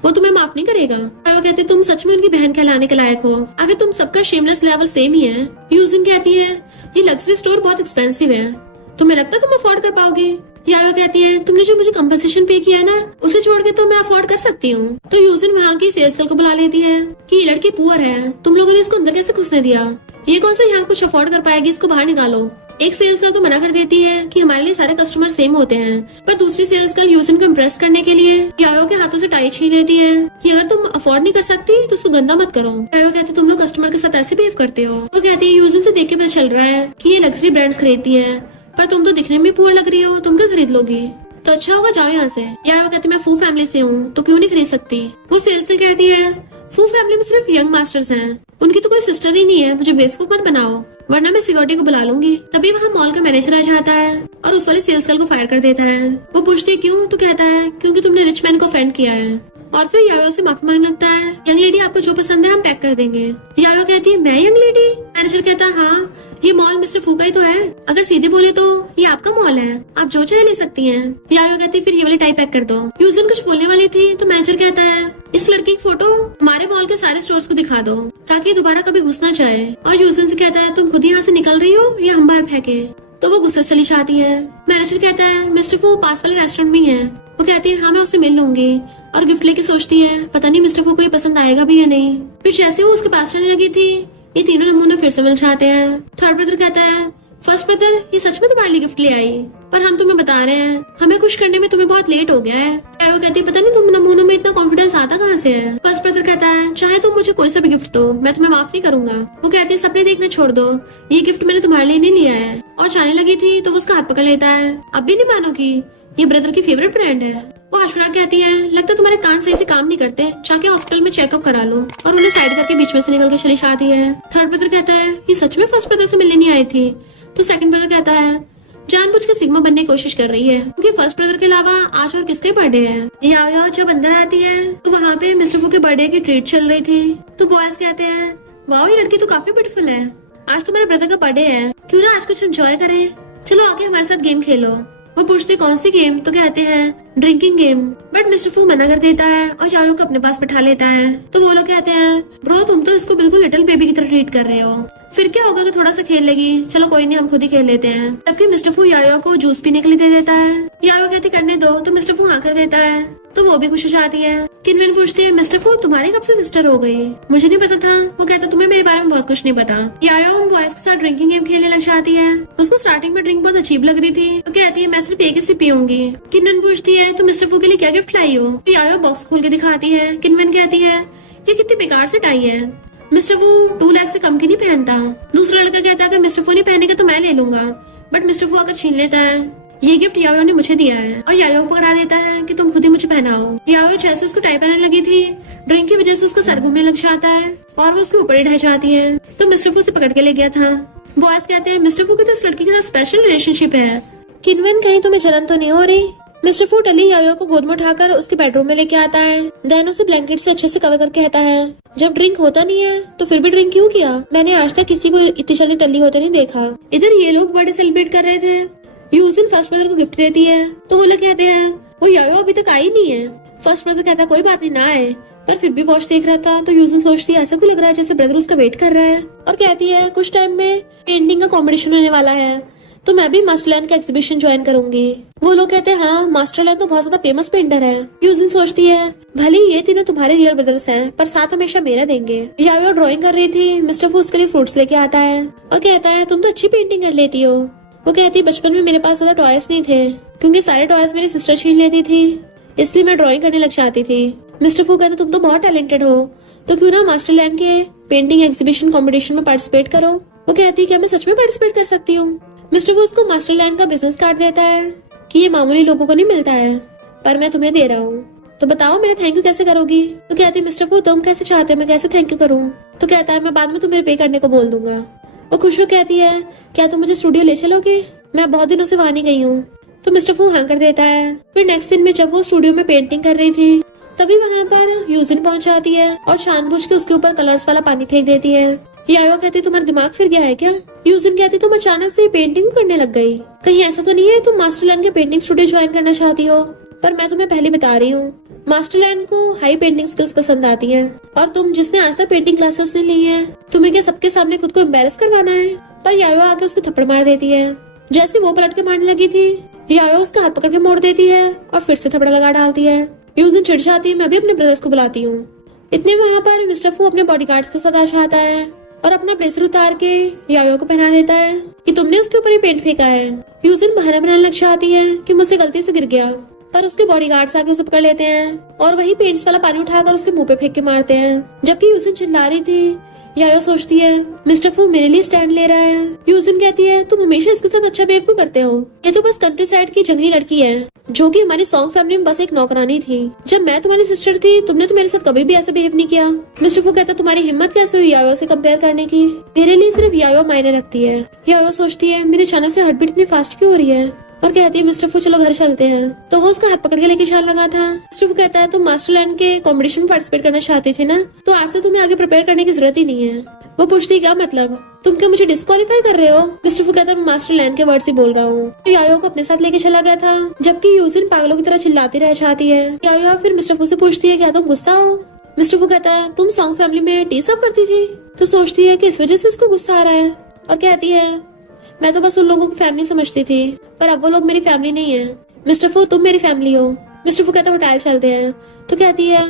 वो तुम्हें माफ नहीं करेगा। यायो कहते तुम सच में उनकी बहन कहलाने के लायक हो, अगर तुम सबका शेमलेस लेवल सेम ही है। यूजिन कहती है ये लग्जरी स्टोर बहुत एक्सपेंसिव है, तुम्हें लगता तुम अफोर्ड कर पाओगे। यायो कहती है तुमने जो मुझे कंपनसेशन पे किया है ना, उसे छोड़ के तो मैं अफोर्ड कर सकती हूँ। तो यूजिन वहाँ की सेल्स गर्ल को बुला लेती है कि ये लड़की पुअर है, तुम लोगों ने इसको अंदर कैसे घुसने दिया, ये कौन सा यहाँ कुछ अफोर्ड कर पाएगी, इसको बाहर निकालो। एक सेल्स गर्ल तो मना कर देती है कि हमारे लिए सारे कस्टमर सेम होते हैं, पर दूसरी सेल्स गर्ल यूजिन को इम्प्रेस करने के लिए यायो के हाथों से टाई छीन लेती है कि अगर तुम अफोर्ड नहीं कर सकती तो उसको गंदा मत करो। यायो कहती तुम लोग कस्टमर के साथ ऐसे बिहेव करते हो। वो कहती है यूजिन से देख के पता चल रहा है कि ये लग्जरी ब्रांड्स खरीदती है, पर तुम तो दिखने में पुअर लग रही हो, तुम क्या खरीद लोगी, तो अच्छा होगा जाओ यहाँ से। यायो कहती मैं फू फैमिली से हूँ तो क्यों नहीं खरीद सकती। वो सेल्स गर्ल कहती है फू फैमिली में सिर्फ यंग मास्टर्स हैं, उनकी तो कोई सिस्टर ही नहीं है, मुझे बेवकूफ मत बनाओ वरना मैं सिक्योरिटी को बुला लूंगी। तभी वहाँ मॉल का मैनेजर आ जाता है और उस वाली सेल्स गर्ल को फायर कर देता है। वो पूछती है क्यों, तो कहता है क्योंकि तुमने रिच मैन को ऑफेंड किया है। और फिर यायो से माफी मांगने लगता है, यंग लेडी आपको जो पसंद है हम पैक कर देंगे। यायो कहती है मैं यंग लेडी। मैनेजर कहता है हाँ ये मॉल मिस्टर फू का ही तो है, अगर सीधे बोले तो ये आपका मॉल है, आप जो चाहे ले सकती हैं। यायो कहती फिर ये वाली टाई पैक कर दो। यूजिन कुछ बोलने वाली थी तो मैनेजर कहता है इस लड़की की फोटो हमारे मॉल के सारे स्टोर्स को दिखा दो ताकि दोबारा कभी घुस ना जाए। और यूजिन से कहता है तुम खुद यहाँ से निकल रही हो या हम बाहर फेंके। तो वो गुस्से से चली जाती है। मैनेजर कहता है मिस्टर फू पास वाले रेस्टोरेंट में ही है। वो कहती है हाँ मैं उससे मिल लूंगी, और गिफ्ट लेके सोचती है पता नहीं मिस्टर फू को ये पसंद आएगा भी या नहीं। फिर जैसे वो उसके पास चलने लगी थी, ये तीनों नमूने फिर से मिल जाते हैं। थर्ड ब्रदर कहता है फर्स्ट ब्रदर ये सच में तुम्हारे लिए गिफ्ट ले आई, पर हम तुम्हें बता रहे हैं हमें खुश करने में तुम्हें बहुत लेट हो गया है। वो कहती है पता नहीं तुम नमूनों में इतना कॉन्फिडेंस आता कहाँ से है। फर्स्ट ब्रदर कहता है चाहे तुम मुझे कोई सा भी गिफ्ट दो मैं तुम्हें माफ नहीं करूंगा। वो कहते हैं सपने देखना छोड़ दो, ये गिफ्ट मैंने तुम्हारे लिए नहीं लिया है। और जाने लगी थी तो वो उसका हाथ पकड़ लेता है, अब भी नहीं मानोगी ये ब्रदर की फेवरेट ब्रांड है। वो अशुरा कहती है लगता है तुम्हारे कान सही से काम नहीं करते, जाके हॉस्पिटल में चेकअप करा लो, और उन्हें साइड करके बीच में से निकल के चली जाती है। थर्ड ब्रदर कहता है ये सच में फर्स्ट ब्रदर से मिलने नहीं आई थी। तो सेकंड ब्रदर कहता है जानबूझ के सिग्मा बनने की कोशिश कर रही है, क्योंकि फर्स्ट ब्रदर के अलावा आज और किसके बर्थडे है। याओ जब अंदर आती है तो वहाँ पे मिस्टर फू के बर्थडे की ट्रीट चल रही थी। तो बॉयज कहते हैं वाओ ये लड़की तो काफी ब्यूटीफुल है, आज तो मेरे ब्रदर का बर्थडे है, क्यों ना आज कुछ एंजॉय करें, चलो आके हमारे साथ गेम खेलो। वो पूछते कौन सी गेम, तो कहते हैं ड्रिंकिंग गेम, बट मिस्टर फू मना कर देता है और याओ को अपने पास बैठा लेता है। तो वो लोग कहते हैं ब्रो तुम तो इसको बिल्कुल लिटिल बेबी की तरह ट्रीट कर रहे हो, फिर क्या होगा कि थोड़ा सा खेल लेगी, चलो कोई नहीं हम खुद ही खेल लेते हैं। जबकि मिस्टर फू यायो को जूस पीने के लिए दे देता है। यायो कहती करने दो, तो मिस्टर फू हाँ कर देता है। तो वो भी खुश हो जाती है। किनविन पूछती है मिस्टर फू तुम्हारी कब से सिस्टर हो गई, मुझे नहीं पता था। वो कहता तुम्हें मेरे बारे में बहुत कुछ नहीं पता। यायो उन बॉयज के साथ ड्रिंकिंग गेम खेलने लग जाती है। उसको स्टार्टिंग में ड्रिंक बहुत अजीब लग रही थी, तो कहती है मैं सिर्फ एक ही सिप पीऊंगी। किनविन पूछती है तो मिस्टर फू के लिए क्या गिफ्ट लाई हो। तो यायो बॉक्स खोल के दिखाती है। किनविन कहती है ये कितनी बेकार से टाई है, मिस्टर फू 2 लाख से कम की नहीं पहनता। दूसरा लड़का कहता है अगर मिस्टर फू नहीं पहनेगा तो मैं ले लूंगा, बट मिस्टर फू अगर छीन लेता है ये गिफ्ट यायो ने मुझे दिया है, और यायो पकड़ा देता है कि तुम खुद ही मुझे पहनाओ। यायो जैसे उसको टाई पहनने लगी थी, ड्रिंक की वजह से उसका सर घूमने लग जाता है और वो उसके ऊपर ही ढह जाती है। तो मिस्टर फू से पकड़ के ले गया था। बॉयज कहते हैं मिस्टर फू की तो इस लड़की के साथ स्पेशल रिलेशनशिप है। किनविन कहीं तुम्हें जलन तो नहीं हो रही। मिस्टर फू टली यायो को गोद में उठाकर उसके बेडरूम में लेके आता है। देन उसे ब्लैंकेट से अच्छे से कवर करके कहता है जब ड्रिंक होता नहीं है तो फिर भी ड्रिंक क्यों किया, मैंने आज तक किसी को इतनी जल्दी टली होते नहीं देखा। इधर ये लोग बर्थडे सेलिब्रेट कर रहे थे। यूजिन फर्स्ट ब्रदर को गिफ्ट देती है। तो वो लोग कहते हैं वो यायो अभी तक आई नहीं है। फर्स्ट ब्रदर कहता है कोई बात नहीं ना आए, पर फिर भी वॉच देख रहा था। तो यूजिन सोचती है ऐसा क्यों लग रहा है जैसे ब्रदर उसका वेट कर रहा है, और कहती है कुछ टाइम में पेंटिंग का कंपटीशन होने वाला है, तो मैं भी मास्टरलैंड का एग्जीबिशन ज्वाइन करूंगी। वो लोग कहते हैं हाँ मास्टरलैंड तो बहुत ज्यादा फेमस पेंटर है। यूजिन सोचती है भले ये तीनों तुम्हारे रियल ब्रदर्स हैं, पर साथ हमेशा मेरा देंगे। यायो ड्राइंग कर रही थी। मिस्टर फू उसके लिए फ्रूट्स लेके आता है और कहता है तुम तो अच्छी पेंटिंग कर लेती हो। वो कहती बचपन में मेरे पास ज्यादा टॉयज नहीं थे, क्योंकि सारे टॉयज मेरी सिस्टर छीन लेती थी, इसलिए मैं ड्राइंग करने लग जाती थी। मिस्टर फू कहते तुम तो बहुत टैलेंटेड हो, तो क्यों ना मास्टरलैंड के पेंटिंग एग्जीबिशन कंपटीशन में पार्टिसिपेट करो। वो कहती क्या मैं सच में पार्टिसिपेट कर सकती हूँ। मिस्टर फू उसको मास्टरलैंड का बिजनेस कार्ड देता है कि ये मामूली लोगों को नहीं मिलता है, पर मैं तुम्हें दे रहा हूँ, तो बताओ मेरा थैंक यू कैसे करोगी। तो कहती मिस्टर फू तुम कैसे चाहते हो मैं कैसे थैंक यू करूँ। तो कहता है मैं बाद में तुम्हें पे करने को बोल दूंगा। वो खुश हो कहती है क्या तुम मुझे स्टूडियो ले चलोगे, मैं बहुत दिनों से वहां नहीं गई हूँ। तो मिस्टर फू हाँ कर देता है। फिर नेक्स्ट दिन में जब वो स्टूडियो में पेंटिंग कर रही थी, तभी वहाँ पर यूजिन पहुंच जाती है और जानबूझ के उसके ऊपर कलर्स वाला पानी फेंक देती है। यायो कहती तुम्हारा दिमाग फिर गया है क्या। यूजिन कहती तुम अचानक से पेंटिंग करने लग गई, कहीं ऐसा तो नहीं है तुम मास्टरलैंड के पेंटिंग स्टूडियो ज्वाइन करना चाहती हो। पर मैं तुम्हें पहले बता रही हूँ मास्टरलैंड को हाई पेंटिंग स्किल्स पसंद आती हैं, और तुम जिसने आज तक पेंटिंग क्लासेस नहीं ली है, तुम्हें क्या सबके सामने खुद को एम्बेरस करवाना है। पर यायो आके उसको थप्पड़ मार देती है। जैसे वो पलट के मारने लगी थी, यायो उसका हाथ पकड़ के मोड़ देती है और फिर से थप्पड़ लगा डालती है। यूजिन चिढ़ जाती है मैं भी अपने ब्रदर्स को बुलाती हूँ। इतने वहाँ पर मिस्टर फू अपने बॉडीगार्ड्स के साथ आ जाता है और अपना ब्लेजर उतार के यायो को पहना देता है कि तुमने उसके ऊपर ही पेंट फेंका है। यूजिन बहाना बनाने लग जाती है कि मुझसे गलती से गिर गया, पर उसके बॉडीगार्ड्स आके उसे पकड़ लेते हैं और वही पेंट्स वाला पानी उठाकर उसके मुंह पे फेंक के मारते हैं। जबकि यूजिन चिल्ला रही थी, यायो सोचती है मिस्टर फू मेरे लिए स्टैंड ले रहा है। यूजिन कहती है तुम हमेशा इसके साथ अच्छा बिहेव क्यों करते हो, ये तो बस कंट्री साइड की जंगली लड़की है जो कि हमारी सॉन्ग फैमिली में बस एक नौकरानी थी। जब मैं तुम्हारी सिस्टर थी तुमने तो मेरे साथ कभी भी ऐसा बिहेव नहीं किया। मिस्टर फू कहता तुम्हारी हिम्मत कैसे हुई यायो से कंपेयर करने की, मेरे लिए सिर्फ यायो मायने रखती है। यायो सोचती है मेरे अचानक से हार्ट बीट इतनी फास्ट क्यों हो रही है, और कहती है मिस्टर फू चलो घर चलते हैं। तो वो उसका हाथ पकड़ के लेके चल लगा था। मिस्टर फू कहता है तुम मास्टरलैंड के कंपटीशन में पार्टिसिपेट करना चाहती थी ना, तो आज से तुम्हें आगे प्रिपेयर करने की जरूरत ही नहीं है। वो पूछती क्या मतलब, तुम क्या मुझे डिस्क्वालीफाई कर रहे हो। मिस्टर फू कहता है मैं मास्टरलैंड के वर्ड से बोल रहा हूँ। तो यायो को अपने साथ लेके चला गया था, जबकि यूजिन पागलों की तरह चिल्लाती रह जाती है। यायो फिर मिस्टर फू से पूछती है क्या तुम गुस्सा हो। मिस्टर फू कहता है तुम सॉन्ग फैमिली में टी सर्व करती थी, तो सोचती है कि इस वजह से इसको गुस्सा आ रहा है, और कहती है मैं तो बस उन लोगों को फैमिली समझती थी, पर अब वो लोग मेरी फैमिली नहीं है। मिस्टर फू तुम मेरी फैमिली हो। मिस्टर फू कहता है होटल चलते हैं। तो कहती है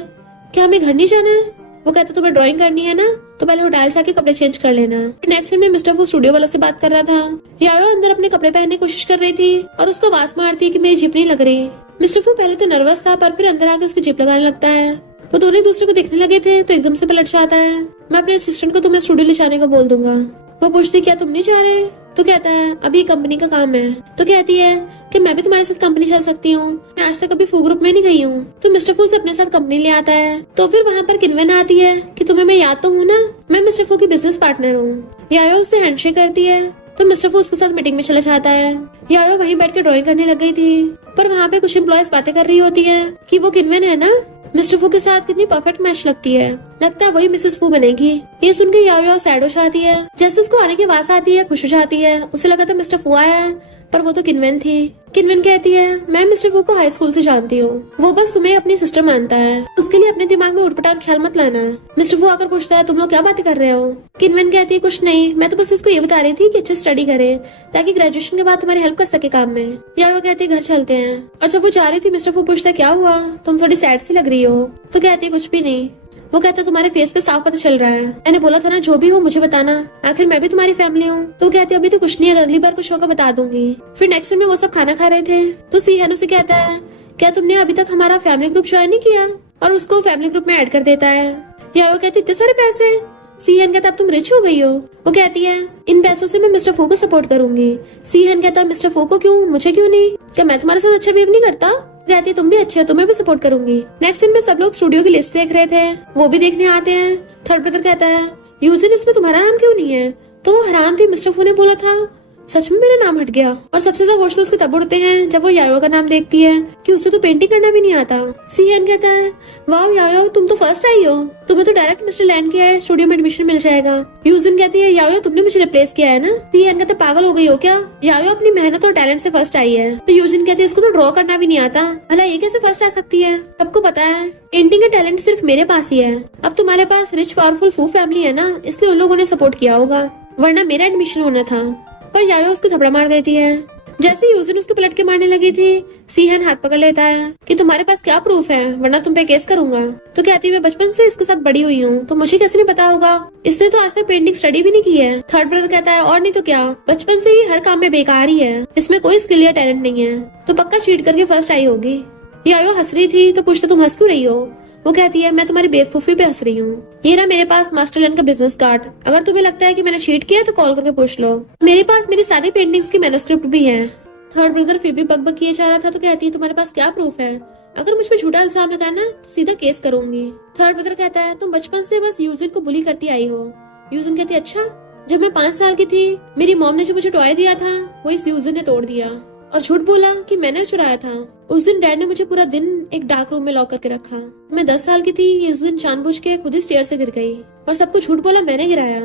क्या हमें घर नहीं जाना है। वो कहता तुम्हें ड्राइंग करनी है ना, तो पहले होटल जाके कपड़े चेंज कर लेना। नेक्स्ट दिन में मिस्टर फू स्टूडियो वालों से बात कर रहा था। यायो अंदर अपने कपड़े पहनने की कोशिश कर रही थी और उसको आवाज मारती कि मेरी जिप नहीं लग रही। मिस्टर फू पहले तो नर्वस था, पर फिर अंदर आके उसकी जिप लगाने लगता है। वो दोनों दूसरे को देखने लगे थे तो एकदम से पलट जाता है। मैं अपने असिस्टेंट को तुम्हें स्टूडियो ले जाने को बोल दूंगा। वो पूछती क्या तुम नहीं जा रहे? तो कहता है अभी कंपनी का काम है। तो कहती है कि मैं भी तुम्हारे साथ कंपनी चल सकती हूँ, मैं आज तक कभी फू ग्रुप में नहीं गई हूँ। तो मिस्टर फू से अपने साथ कंपनी ले आता है। तो फिर वहाँ पर किनवेन आती है कि तुम्हें मैं याद तो हूँ ना, मैं मिस्टर फू की बिजनेस पार्टनर हूँ। यायो उससे हैंडशेक करती है। तो मिस्टर फू उसके साथ मीटिंग में चला जाता है। यायो वहीं बैठ के ड्राइंग करने लग गई थी, पर वहाँ पे कुछ एम्प्लॉयज बातें कर रही होती है कि वो किनवेन है ना, मिस्टर फू के साथ कितनी परफेक्ट मैच लगती है, लगता है वही मिसेस फू बनेगी। ये सुनकर याओ सैड हो जाती है। जैसे उसको आने की आवाज आती है खुश हो जाती है। उसे लगा था मिस्टर फू आया है, पर वो तो किनवेन थी। किनवेन कहती है मैं मिस्टर फू को हाई स्कूल से जानती हूँ, वो बस तुम्हें अपनी सिस्टर मानता है, उसके लिए अपने दिमाग में उठपटांग ख्याल मत लाना। मिस्टर फू आकर पूछता है तुम लोग क्या बातें कर रहे हो? किनवेन कहती है कुछ नहीं, मैं तो बस इसको ये बता रही थी कि अच्छे स्टडी करे ताकि ग्रेजुएशन के बाद तुम्हारी हेल्प कर सके काम में। याओ कहती है घर चलते हैं। और जब वो जा रही थी मिस्टर फू पूछता है क्या हुआ, तुम थोड़ी सैड सी लग रही हो? तो कहती है कुछ भी नहीं। वो कहता है तुम्हारे फेस पे साफ पता चल रहा है, मैंने बोला था ना जो भी हो मुझे बताना, आखिर मैं भी तुम्हारी फैमिली हूँ। तो कहती है अभी तो कुछ नहीं है, अगली बार कुछ होगा बता दूंगी। फिर नेक्स्ट में वो सब खाना खा रहे थे तो सीहन उसे कहता है क्या तुमने अभी तक हमारा फैमिली ग्रुप ज्वाइन नहीं किया, और उसको फैमिली ग्रुप में ऐड कर देता है। या वो कहती इतने सारे पैसे? सीहन कहता अब तुम रिच हो गई हो। वो कहती है इन पैसों से मैं मिस्टर फू को सपोर्ट करूंगी। सीहन कहता है मिस्टर फू को क्यों, मुझे क्यों नहीं, क्या मैं तुम्हारे साथ अच्छा बिहेव नहीं करता? कहती है तुम भी अच्छे हो, तुम्हें भी सपोर्ट करूंगी। नेक्स्ट दिन में सब लोग स्टूडियो की लिस्ट देख रहे थे, वो भी देखने आते हैं। थर्ड ब्रदर कहता है यूजिन इसमें तुम्हारा नाम क्यों नहीं है? तो वो हैरान थी, मिस्टर फू ने बोला था, सच में मेरा नाम हट गया। और सबसे ज्यादा होश तो उसके तब उड़ते हैं जब वो यायो का नाम देखती है कि उसे तो पेंटिंग करना भी नहीं आता। सीहन कहता है वाह यायो तुम तो फर्स्ट आई हो, तुम्हें तो डायरेक्ट मिस्टर लैंड के स्टूडियो में एडमिशन मिल जाएगा। यूजिन कहती है यायो तुमने मुझे रिप्लेस किया है ना? सीहन कहता पागल हो गई हो क्या, यायो अपनी मेहनत और टैलेंट से फर्स्ट आई है। तो यूजिन कहती है इसको तो ड्रॉ करना भी नहीं आता, भला ये कैसे फर्स्ट आ सकती है? सबको पता है पेंटिंग का टैलेंट सिर्फ मेरे पास ही है। अब तुम्हारे पास रिच पावरफुल फू फैमिली है ना, इसलिए उन लोगों ने सपोर्ट किया होगा, वरना मेरा एडमिशन होना था। पर यायो उसको थपड़ा मार देती है। जैसे यूजिन उसको पलट के मारने लगी थी, सीहन हाथ पकड़ लेता है कि तुम्हारे पास क्या प्रूफ है, वरना तुम पे केस करूंगा। तो कहती है मैं बचपन से इसके साथ बड़ी हुई हूँ, तो मुझे कैसे नहीं पता होगा, इसने तो आज तक पेंटिंग स्टडी भी नहीं की है। थर्ड ब्रदर कहता है और नहीं तो क्या, बचपन से ही हर काम में बेकार ही है, इसमें कोई स्किल या टैलेंट नहीं है, तो पक्का चीट करके फर्स्ट आई होगी। यायो हंस रही थी तो पूछता तुम हंस क्यों रही हो? वो कहती है मैं तुम्हारी बेवकूफी पे हंस रही हूँ, ये रहा मेरे पास मास्टरलैंड का बिजनेस कार्ड, अगर तुम्हें लगता है कि मैंने चीट किया तो कॉल करके पूछ लो, मेरे पास मेरी सारी पेंटिंग्स की मैन्युस्क्रिप्ट भी है। थर्ड ब्रदर फिर भी बकबक किए जा रहा था तो कहती है तुम्हारे पास क्या प्रूफ है, अगर मुझ पे झूठा इल्जाम लगाना तो सीधा केस करूंगी। थर्ड ब्रदर कहता है तुम बचपन से बस यूजिन को बुली करती आई हो। यूजिन कहती है अच्छा, जब मैं 5 साल की थी मेरी मॉम ने जो मुझे टॉय दिया था वो इस यूजिन ने तोड़ दिया और झूठ बोला कि मैंने चुराया था। उस दिन डैड ने मुझे पूरा दिन एक डार्क रूम में लॉक करके रखा। मैं 10 साल की थी, उस दिन जानबूझ के खुद ही स्टेयर से गिर गई और सबको झूठ बोला मैंने गिराया,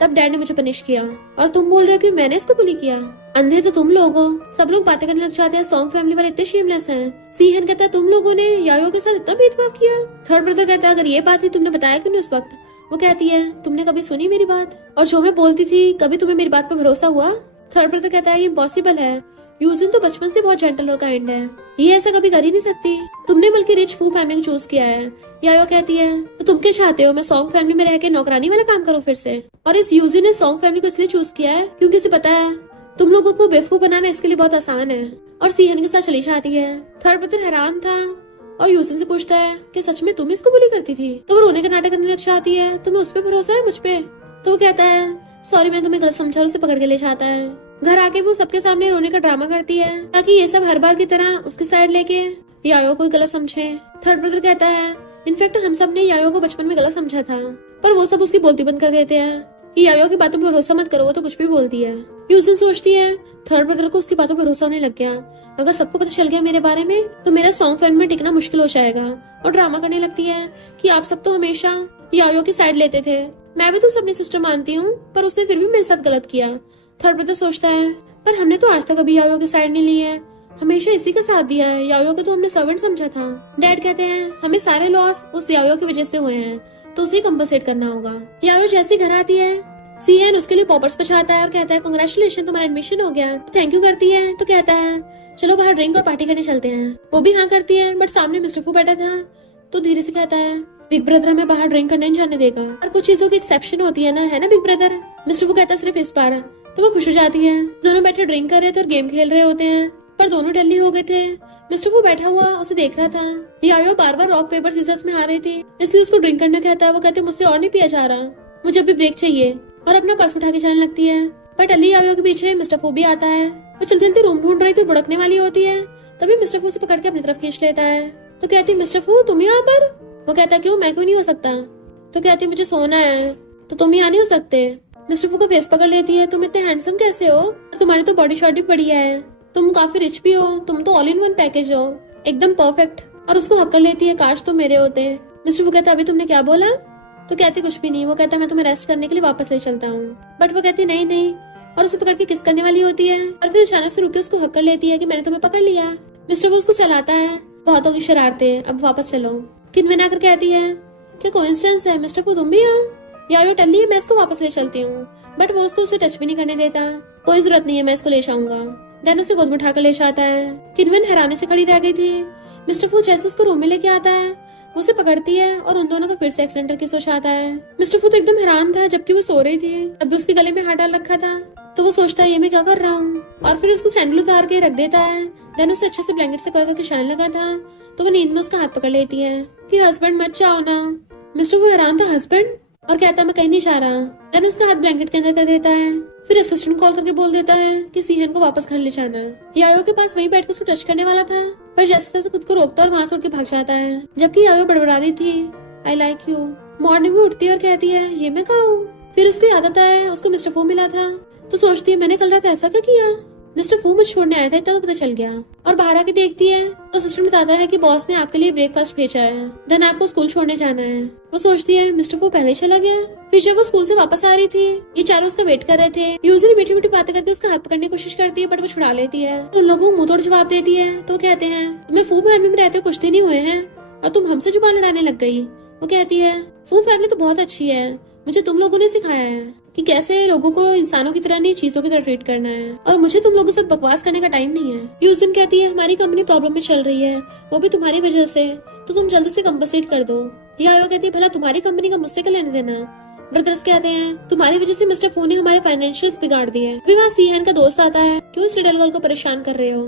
तब डैड ने मुझे पनिश किया। और तुम बोल रहे हो कि मैंने इसको बुली किया, अंधे तो तुम लोग हो। सब लोग बातें करने लग जाते हैं, सॉन्ग फैमिली वाले इतने शेमलेस हैं। सीहन कहता है तुम लोगों ने यायो के साथ इतना भेदभाव किया। थर्ड ब्रदर कहता है अगर ये बात थी तुमने बताया क्यों नहीं उस वक्त? वो कहती है तुमने कभी सुनी मेरी बात, और जो मैं बोलती थी कभी तुम्हें मेरी बात पर भरोसा हुआ? थर्ड ब्रदर कहता है ये इम्पॉसिबल है, यूजिन तो बचपन से बहुत जेंटल और काइंड है, ये ऐसा कभी कर ही नहीं सकती, तुमने बल्कि रिच फू फैमिली को चूज किया है। यायो कहती है तो तुम क्या चाहते हो, मैं सॉन्ग फैमिली में रह के नौकरानी वाला काम करूं फिर से? और इस यूजिन ने सॉन्ग फैमिली को इसलिए चूज किया है क्योंकि इसे पता है तुम लोगों को बेवकूफ बनाना इसके लिए बहुत आसान है, और सीहन के साथ चली जाती है। थर्ड ब्रदर हैरान था और यूजिन से पूछता है कि सच में तुम इसको बुली करती थी? तो वो रोने का नाटक करने लग जाती है, तुम्हें उस पर भरोसा है मुझ पे? तो वो कहता है सॉरी मैं तुम्हें गलत समझा, उसे पकड़ के ले जाता है। घर आके वो सबके सामने रोने का ड्रामा करती है ताकि ये सब हर बार की तरह उसकी साइड लेके यायो को गलत समझे। थर्ड ब्रदर कहता है इनफैक्ट हम सब ने यायो को बचपन में गलत समझा था, पर वो सब उसकी बोलती बंद कर देते हैं कि यायो की बातों पर भरोसा मत करो, वो तो कुछ भी बोलती है। यूजिन सोचती है थर्ड ब्रदर को उसकी बातों पर भरोसा होने लग गया, अगर सबको पता चल गया मेरे बारे में तो मेरा सॉन्ग फैमिली में टिकना मुश्किल हो जाएगा। और ड्रामा करने लगती है कि आप सब तो हमेशा यायो की साइड लेते थे, मैं भी तो अपनी सिस्टर मानती हूँ, पर उसने फिर भी मेरे साथ गलत किया। थर्ड ब्रदर सोचता है पर हमने तो आज तक कभी यायो की साइड नहीं ली है, हमेशा इसी का साथ दिया है, यायो को तो हमने सर्वेंट समझा था। डैड कहते हैं हमें सारे लॉस उस यायो की वजह से हुए हैं, तो उसे कंपनसेट करना होगा। यायो जैसी घर आती है सीएन उसके लिए पॉपर्स पछाता है और कहता है कांग्रेचुलेशन तुम्हारा एडमिशन हो गया। थैंक यू करती है तो कहता है चलो बाहर ड्रिंक और पार्टी करने चलते हैं। वो भी हाँ करती है, बट सामने मिस्टर फू बैठा था तो धीरे से कहता है बिग ब्रदर हमें बाहर ड्रिंक करने नहीं जाने देगा, और कुछ चीजों की एक्सेप्शन होती है ना, है ना बिग ब्रदर? मिस्टर फू कहता है सिर्फ इस बार, तो वो खुश हो जाती है। दोनों बैठे ड्रिंक कर रहे थे और गेम खेल रहे होते हैं, पर दोनों डल्ली हो गए थे। मिस्टर फू बैठा हुआ उसे देख रहा था। यायो बार बार रॉक पेपर सीजर्स में आ रही थी, इसलिए उसको ड्रिंक करना कहता है। वो कहते मुझसे और नहीं पिया जा रहा, मुझे अभी ब्रेक चाहिए। और अपना पर्स उठा के चलने लगती है। पर टल्ली याओ के पीछे मिस्टर फू भी आता है। वो चलती चलती रूम ढूंढ रही थी, भुड़कने वाली होती है। तभी मिस्टर फू से पकड़ के अपनी तरफ खींच लेता है। तो कहती है मिस्टर फू तुम यहाँ पर? वो कहता है क्यों, मैं क्यों नहीं हो सकता? तो कहती मुझे सोना है। तो तुम यहाँ नहीं हो सकते? मिस्टर फू को फेस पकड़ लेती है। तुम इतने हैंडसम कैसे हो? और तुम्हारी तो बॉडी शॉट भी बढ़िया है, तुम काफी रिच भी हो, तुम तो ऑल इन वन पैकेज हो, एकदम परफेक्ट। और उसको हक कर लेती है, काश तुम मेरे होते। मिस्टर फू कहता अभी तुमने क्या बोला? तो कहती कुछ भी नहीं। वो कहता मैं तुम्हें रेस्ट करने के लिए वापस ले चलता हूँ। बट वो कहती नहीं नहीं, और उसे पकड़ के किस करने वाली होती है। और फिर अचानक से रुक के उसको हक कर लेती है कि मैंने तुम्हें पकड़ लिया। मिस्टर फू उसको सहलाता है, बहुत होगी शरारतें, अब वापस चलो। किनविन आकर कहती है क्या कोइंसिडेंस है, मिस्टर फू तुम भी हो? याओ टल्ली है, मैं इसको वापस ले चलती हूँ। बट वो उसको उसे टच भी नहीं करने देता। कोई जरूरत नहीं है, मैं इसको ले जाऊंगा। डैन उसे गोद में उठाकर ले जाता है। किनविन हैरानी से खड़ी रह गई थी। मिस्टर फू जैसे उसको रूम में लेके आता है, वो उसे पकड़ती है और उन दोनों का फिर से एक्सीडेंटल केस हो जाता है। मिस्टर फू तो एकदम हैरान था, जबकि वो सो रही थी। अभी उसके गले में हाथ डाल रखा था। तो वो सोचता है ये मैं क्या कर रहा हूँ, और फिर उसको सैंडल उतार के रख देता है। देन उसे अच्छे से ब्लैंकेट से कवर करके शान लगा था। तो वो नींद में उसका हाथ पकड़ लेती है कि हस्बैंड मत जाओ ना। मिस्टर फू हैरान था, हस्बैंड? और कहता मैं कहीं नहीं जा रहा। देन उसका हाथ ब्लैंकेट के अंदर कर देता है। फिर असिस्टेंट कॉल करके बोल देता है कि सीहन को वापस घर ले जाना है। यायो के पास वहीं बैठ कर उसको टच करने वाला था, पर जैसे तैसे खुद को रोकता और वहां से उठ के भाग जाता है। जबकि यायो बड़बड़ा रही थी आई लाइक यू। मॉर्निंग में उठती है और कहती है ये मैं कहा हूँ। फिर उसको याद आता है उसको मिस्टर फू मिला था। तो सोचती है मैंने कल रात ऐसा क्या किया, मिस्टर फू मुझे छोड़ने आया था, इतना तो पता चल गया। और बाहर आके देखती है तो असिस्टेंट बताता है कि बॉस ने आपके लिए ब्रेकफास्ट भेजा है, देन आपको स्कूल छोड़ने जाना है। वो सोचती है मिस्टर फू पहले चला गया। फिर जब वो स्कूल से वापस आ रही थी, ये चारों उसका वेट कर रहे थे। यूजुअली मीठी मीठी बातें करके उसका हाथ पकड़ने की कोशिश करती है, बट वो छुड़ा लेती है। तो उन लोगों को मुंह तोड़ जवाब देती है। तो कहते हैं तुम्हें फू फैमिली में रहते कुछ दिन ही हुए हैं और तुम हमसे जुबान लड़ाने लग गई। वो कहती है फू फैमिली तो बहुत अच्छी है, मुझे तुम लोगों ने सिखाया है कि कैसे लोगों को इंसानों की तरह नहीं चीजों की तरह ट्रीट करना है, और मुझे तुम लोगों के साथ बकवास करने का टाइम नहीं है। यूजिन कहती है हमारी कंपनी प्रॉब्लम में चल रही है, वो भी तुम्हारी वजह से, तो तुम जल्दी से कंपनसेट कर दो। यायो कहती है भला तुम्हारी कंपनी का मुझसे क्या लेने देना। ब्रदर्स कहते हैं तुम्हारी वजह से मिस्टर फू ने हमारे फाइनेंशियल्स बिगाड़ दिए। अभी वहाँ सीहन का दोस्त आता है, क्यों इस लिटिल गर्ल को परेशान कर रहे हो।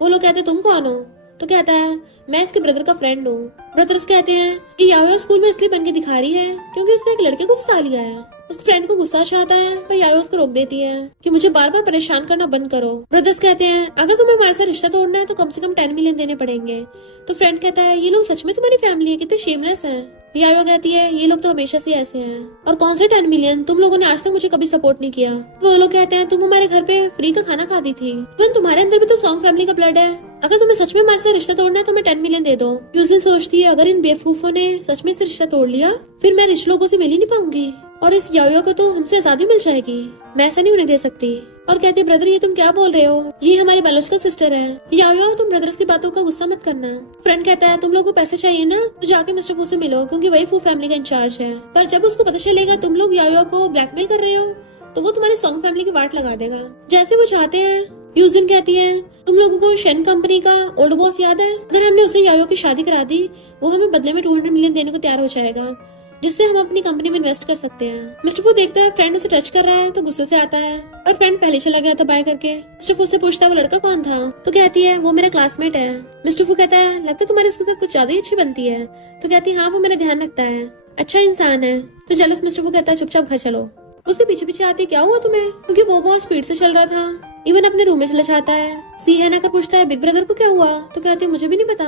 वो लोग कहते हैं तुम कौन हो। तो कहता है मैं इसके ब्रदर का फ्रेंड हूँ। ब्रदर्स कहते हैं कि यायो स्कूल में इसलिए बन के दिखा रही है क्योंकि उसने एक लड़के को फंसा लिया है। उसके फ्रेंड को गुस्सा चाहता है, पर यायो उसको रोक देती है कि मुझे बार बार परेशान करना बंद करो। ब्रदर्स कहते हैं अगर तुम्हें हमारे साथ रिश्ता तोड़ना है तो कम से कम 10 मिलियन देने पड़ेंगे। तो फ्रेंड कहता है ये लोग सच में तुम्हारी फैमिली है, कितने शेमलेस हैं। यायो कहती है ये लोग तो हमेशा से ऐसे हैं, और कौन से 10 मिलियन, तुम लोगों ने आज तक मुझे कभी सपोर्ट नहीं किया। वो लोग कहते हैं तुम हमारे घर पे फ्री का खाना खाती थी, तुम्हारे अंदर भी तो सॉन्ग फैमिली का ब्लड है, अगर तुम्हें सच में हमारे साथ रिश्ता तोड़ना है तो मैं 10 मिलियन दे दो। यूजिन सोचती है अगर इन बेवकूफों ने सच में इससे रिश्ता तोड़ लिया फिर मैं रिच लोगों से मिल ही नहीं पाऊंगी, और इस यायो को तो हमसे आजादी मिल जाएगी, मैं ऐसा नहीं उन्हें दे सकती। और कहती है ब्रदर ये तुम क्या बोल रहे हो, ये हमारी बायोलॉजिकल सिस्टर है। यायो तुम ब्रदर्स की बातों का गुस्सा मत करना। फ्रेंड कहता है तुम लोगों को पैसे चाहिए ना, तो जाके मिस्टर फू से मिलो क्योंकि वही फू फैमिली का इंचार्ज है। पर जब उसको पता चलेगा तुम लोग यायो को ब्लैकमेल कर रहे हो तो वो तुम्हारी सॉन्ग फैमिली की वाट लगा देगा, जैसे वो चाहते हैं। यूजिन कहती है तुम लोगों को शेन कंपनी का ओल्ड बॉस याद है, अगर हमने उसे यायो की शादी करा दी वो हमें बदले में 200 मिलियन देने को तैयार हो जाएगा, जिससे हम अपनी कंपनी में इन्वेस्ट कर सकते हैं। मिस्टर फू देखता है फ्रेंड उसे टच कर रहा है तो गुस्से से आता है, और फ्रेंड पहले चला गया था बाय करके। मिस्टर फू से पूछता है वो लड़का कौन था। तो कहती है वो मेरा क्लासमेट है। मिस्टर फू कहता है लगता है तुम्हारी उसके साथ कुछ ज्यादा ही अच्छी बनती है। तो कहती है हाँ वो मेरा ध्यान रखता है, अच्छा इंसान है। तो जेलस मिस्टर फू कहता है चुपचाप घर चलो। उसके पीछे पीछे आती क्या हुआ तुम्हें, क्योंकि वो बहुत स्पीड से चल रहा था। इवन अपने रूम में चला जाता है। सीहन आकर पूछता है बिग ब्रदर को क्या हुआ। तो कहती है मुझे भी नहीं पता,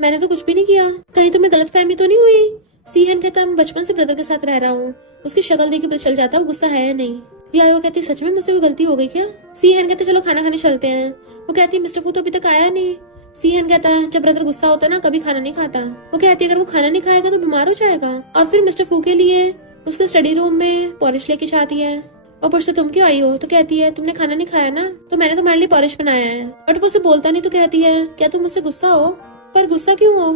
मैंने तो कुछ भी नहीं किया, कहीं तुम्हें गलतफहमी तो नहीं हुई। सीहन कहता मैं बचपन से ब्रदर के साथ रह रहा हूँ, उसकी शक्ल देख के पता चल जाता है वो गुस्सा है या नहीं। यायो कहती सच में मुझसे कोई गलती हो गई क्या। सीहन कहते चलो खाना खाने चलते हैं। वो कहती मिस्टर फू तो अभी तक आया नहीं। सीहन कहता है जब ब्रदर गुस्सा होता है ना कभी खाना नहीं खाता। वो कहती है अगर वो खाना नहीं खाएगा तो बीमार हो जाएगा। और फिर मिस्टर फू के लिए उसके स्टडी रूम में पॉरिश लेके जाती है और पूछते तुम क्यों आई हो। तो कहती है तुमने खाना नहीं खाया ना, तो मैंने तुम्हारे लिए पॉरिश बनाया है। बट वो उसे बोलता नहीं। तो कहती है क्या तुम मुझसे गुस्सा हो, पर गुस्सा क्यों हो।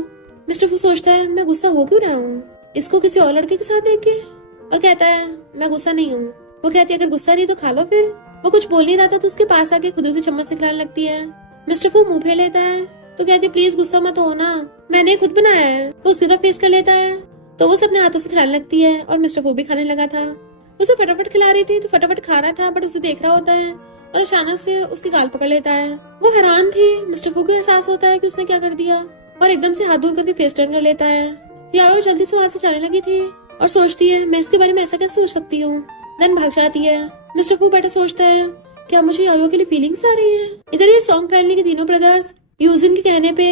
मिस्टर फू सोचता है मैं गुस्सा हो क्यों रहा हूँ इसको किसी और लड़के के साथ देख के, और कहता है मैं गुस्सा नहीं हूँ। वो कहती है अगर गुस्सा नहीं तो खा लो फिर। वो कुछ बोल नहीं रहा था तो उसके पास आके खुद उसे चम्मच से खिलाने लगती है। मिस्टर फू मुंह फेर लेता है। तो कहती है प्लीज गुस्सा मत हो ना, मैंने खुद बनाया है। वो उसकी तरफ फेस कर लेता है तो वो अपने हाथों से खिलाने लगती है, और मिस्टर फू भी खाने लगा था। उसे फटाफट खिला रही थी तो फटाफट खा रहा था, बट उसे देख रहा होता है और अचानक से उसकी गाल पकड़ लेता है। वो हैरान थी। मिस्टर फू को एहसास होता है कि उसने क्या कर दिया, और एकदम से हाथ दूर करके फेस टर्न कर लेता है। यायो जल्दी से वहां से जाने लगी थी और सोचती है मैं इसके बारे में ऐसा कैसे सोच सकती हूँ, देन भाग जाती है। मिस्टर फू बेटा सोचता है क्या मुझे यायो के लिए फीलिंग्स आ रही है। इधर ये सॉन्ग फैमिली के तीनों ब्रदर्स यूजिन के कहने पे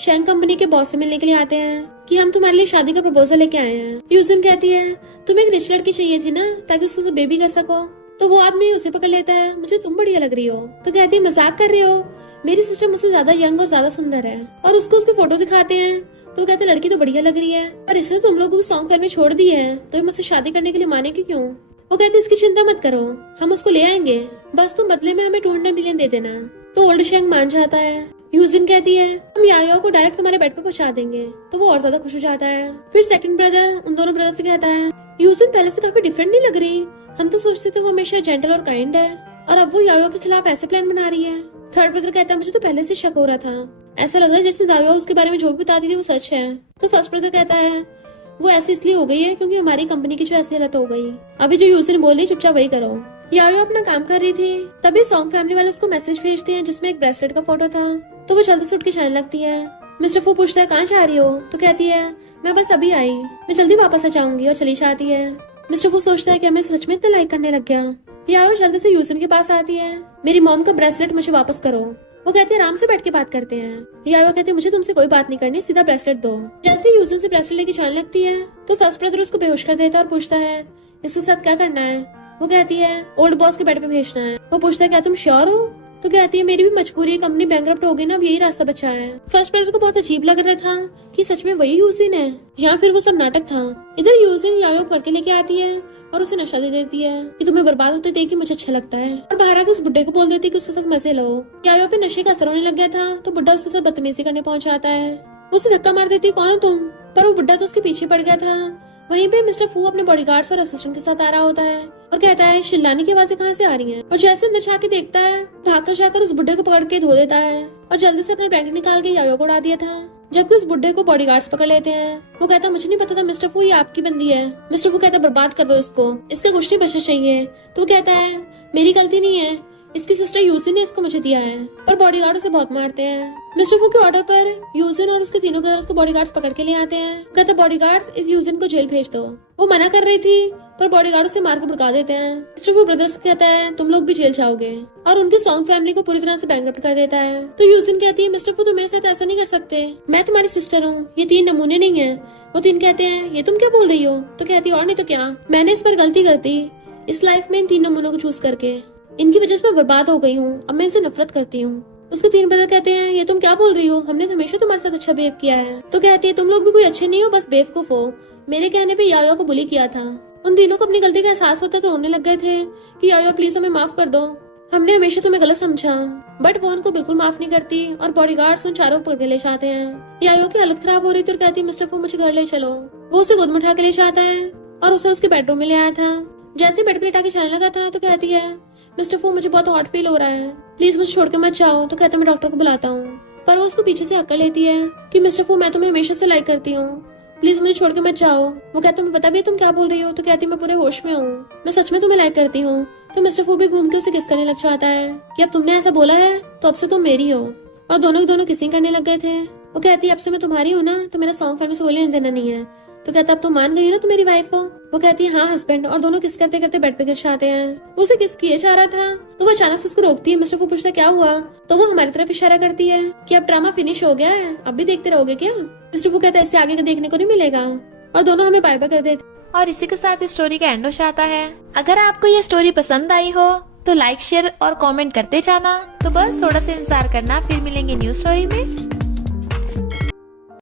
शैंग कंपनी के बॉस से मिलने के लिए आते हैं कि हम तुम्हारे लिए शादी का प्रपोजल लेके आए हैं। यूजिन कहती है तुम्हें एक रिच लड़की चाहिए थी ना ताकि उसके साथ बेबी कर सको। तो वो आदमी उसे पकड़ लेता है, मुझे तुम बढ़िया लग रही हो। तो कहती है मजाक कर रही हो, मेरी सिस्टर मुझसे ज्यादा यंग और ज्यादा सुंदर है। और उसको उसकी फोटो दिखाते हैं तो कहते हैं लड़की तो बढ़िया लग रही है, पर इसने तुम लोगों को सॉन्ग फैमिली छोड़ दी है तो मुझसे शादी करने के लिए मानेगी क्यों। वो कहते इसकी चिंता मत करो, हम उसको ले आएंगे, बस तुम बदले में हमें 200 मिलियन दे देना। तो ओल्ड शेंग मान जाता है। यूजिन कहती है हम यायो को डायरेक्ट तुम्हारे बेड पे पहुंचा देंगे। तो वो और ज्यादा खुश हो जाता है। फिर सेकंड ब्रदर उन दोनों ब्रदर से कहता है यूजिन पहले से काफी डिफरेंट नहीं लग रही, हम तो सोचते थे वो हमेशा जेंटल और काइंड है और अब वो यायो के खिलाफ ऐसे प्लान बना रही है। थर्ड ब्रदर कहता है मुझे तो पहले से शक हो रहा था, ऐसा लग रहा है जैसे यायो उसके बारे में जो भी बताती थी वो सच है। तो फर्स्ट ब्रदर कहता है वो ऐसी इसलिए हो गई है क्योंकि हमारी कंपनी की जो असलियत हो गई, अभी जो यूजिन बोल रही चुपचाप वही करो। यायो अपना काम कर रही थी तभी सॉन्ग फैमिली वाले उसको मैसेज भेजते हैं जिसमें एक ब्रेसलेट का फोटो था। तो वो जल्दी से उठ के जाने लगती है। मिस्टर फू पूछता है कहाँ जा रही हो। तो कहती है मैं बस अभी आई, मैं जल्दी वापस आ जाऊंगी, और चली जाती है। मिस्टर फू सोचता है कि मैं सच में इतना लाइक करने लग गया। यायो जल्दी से यूजिन के पास आती है, मेरी मॉम का ब्रेसलेट मुझे वापस करो। वो कहते हैं आराम से बैठ के बात करते हैं। यायो कहते हैं मुझे तुमसे कोई बात नहीं करनी, सीधा ब्रेसलेट दो। जैसे ही यूजिन से ब्रेसलेट लेके जाने लगती है तो फर्स्ट ब्रदर उसको बेहोश कर देता है और पूछता है इसके साथ क्या करना है। वो कहती है ओल्ड बॉस के बेड पे भेजना है। वो पूछता है क्या तुम श्योर हो। तो कहती है मेरी भी मजबूरी है, कंपनी बैंकरप्ट हो गई ना, अब यही रास्ता बचा है। फर्स्ट ब्रदर को बहुत अजीब लग रहा था कि सच में वही यूजिन है या फिर वो सब नाटक था। इधर यूजिन यायो को करके लेके आती है और उसे नशा दे देती है कि तुम्हें बर्बाद होते देख के मुझे अच्छा लगता है, और बाहर आके उस बुड्ढे को बोल देती है कि उसके साथ मजे लो। यायो पे नशे का असर होने लग गया था तो बुड्ढा उसके साथ बदतमीजी करने पहुंच जाता है। उसे धक्का मार देती है कौन हो तुम, पर वो बुड्ढा तो उसके पीछे पड़ गया था। वहीं पे मिस्टर फू अपने बॉडीगार्ड्स और असिस्टेंट के साथ आ रहा होता है और कहता है चिल्लाने की आवाजें कहाँ से आ रही हैं। और जैसे अंदर जाके देखता है भागकर जाकर उस बुड्ढे को पकड़ के धो देता है और जल्दी से अपना ब्लैंकेट निकाल के यायो को उड़ा दिया था। जबकि उस बुड्ढे को बॉडीगार्ड्स पकड़ लेते हैं। वो कहता मुझे नहीं पता था मिस्टर फू ये आपकी बंदी है। मिस्टर फू कहता बर्बाद कर दो इसको, इसका कुछ नहीं बचना चाहिए। तो वो कहता है मेरी गलती नहीं है, इसकी सिस्टर यूजिन ने इसको मुझे दिया है। पर बॉडीगार्ड उसे बहुत मारते हैं। मिस्टर फू के ऑर्डर पर यूजिन और उसके तीनों ब्रदर्स को बॉडीगार्ड्स पकड़ के ले आते हैं। कहता बॉडीगार्ड्स इस यूजिन को जेल भेज दो। वो मना कर रही थी पर बॉडीगार्ड उसे मार को भड़का देते हैं। मिस्टर फू ब्रदर्स कहता है तुम लोग भी जेल जाओगे और उनकी सॉन्ग फैमिली को पूरी तरह से बैंकरप्ट कर देता है। तो यूजिन कहती है मिस्टर फू तुम मेरे साथ ऐसा नहीं कर सकते, मैं तुम्हारी सिस्टर हूँ, ये 3 नमूने नहीं है। वो 3 कहते हैं ये तुम क्या बोल रही हो। तो कहती और नहीं तो क्या, मैंने इस पर गलती कर दी इस लाइफ में इन 3 नमूनों को चूज करके, इनकी वजह से मैं बर्बाद हो गई हूँ, अब मैं इनसे नफरत करती हूँ। उसके 3 ब्रदर कहते हैं ये तुम क्या बोल रही हो, हमने तो हमेशा तुम्हारे साथ अच्छा बिहेव किया है। तो कहती है तुम लोग भी कोई अच्छे नहीं हो, बस बेवकूफ हो, मेरे कहने पे यायो को बुली किया था। उन तीनों को अपनी गलती का एहसास होता तो रोने लग गए थे कि यायो प्लीज हमें माफ कर दो, हमने हमेशा तुम्हें गलत समझा। बट वो उनको बिल्कुल माफ नहीं करती और बॉडीगार्ड्स उन चारों पकड़ के ले जाते हैं। यायो की हालत खराब हो रही थी और कहती मिस्टर फू मुझे घर ले चलो। वो उसे गोद में उठा के ले जाता है और उसे उसके बेडरूम में ले आया था। जैसे बेड पे लेटा के जाने लगा था तो कहती है मिस्टर फू मुझे बहुत हॉट फील हो रहा है, प्लीज मुझे छोड़ के मत जाओ। तो कहता मैं डॉक्टर को बुलाता हूँ, पर वो उसको पीछे से हक्कर लेती है कि मिस्टर फू मैं तुम्हें हमेशा से लाइक करती हूँ, प्लीज मुझे छोड़ के मत जाओ। वो कहता तुम्हें पता भी है तुम क्या बोल रही हो। तो कहती मैं पूरे होश में हूँ, मैं सच में तुम्हें लाइक करती हूँ। तो मिस्टर फू भी घूम के उसे किस करने लग जाता है कि अब तुमने ऐसा बोला है तो अब से तुम मेरी हो, और दोनों किसिंग करने लग गए थे। वो कहती है अब से मैं तुम्हारी हूँ ना, तो मेरा सॉन्ग फैमिली से कोई लेना देना नहीं है। तो कहता अब तुम मान गई ना तुम मेरी वाइफ हो। वो कहती है हाँ हस्बैंड, और दोनों किस करते करते बेड पे गिर जाते हैं। उसे किस किए जा रहा था तो वो अचानक से उसको रोकती है। मिस्टर फू पूछता क्या हुआ, तो वो हमारी तरफ इशारा करती है कि अब ड्रामा फिनिश हो गया है, अब भी देखते रहोगे क्या। मिस्टर फू कहता है इससे आगे का देखने को नहीं मिलेगा, और दोनों हमें बाय बाय कर देते। और इसी के साथ इस स्टोरी का एंड हो जाता है। अगर आपको ये स्टोरी पसंद आई हो तो लाइक शेयर और कमेंट करते जाना। तो बस थोड़ा सा इंतजार करना, फिर मिलेंगे न्यू स्टोरी में।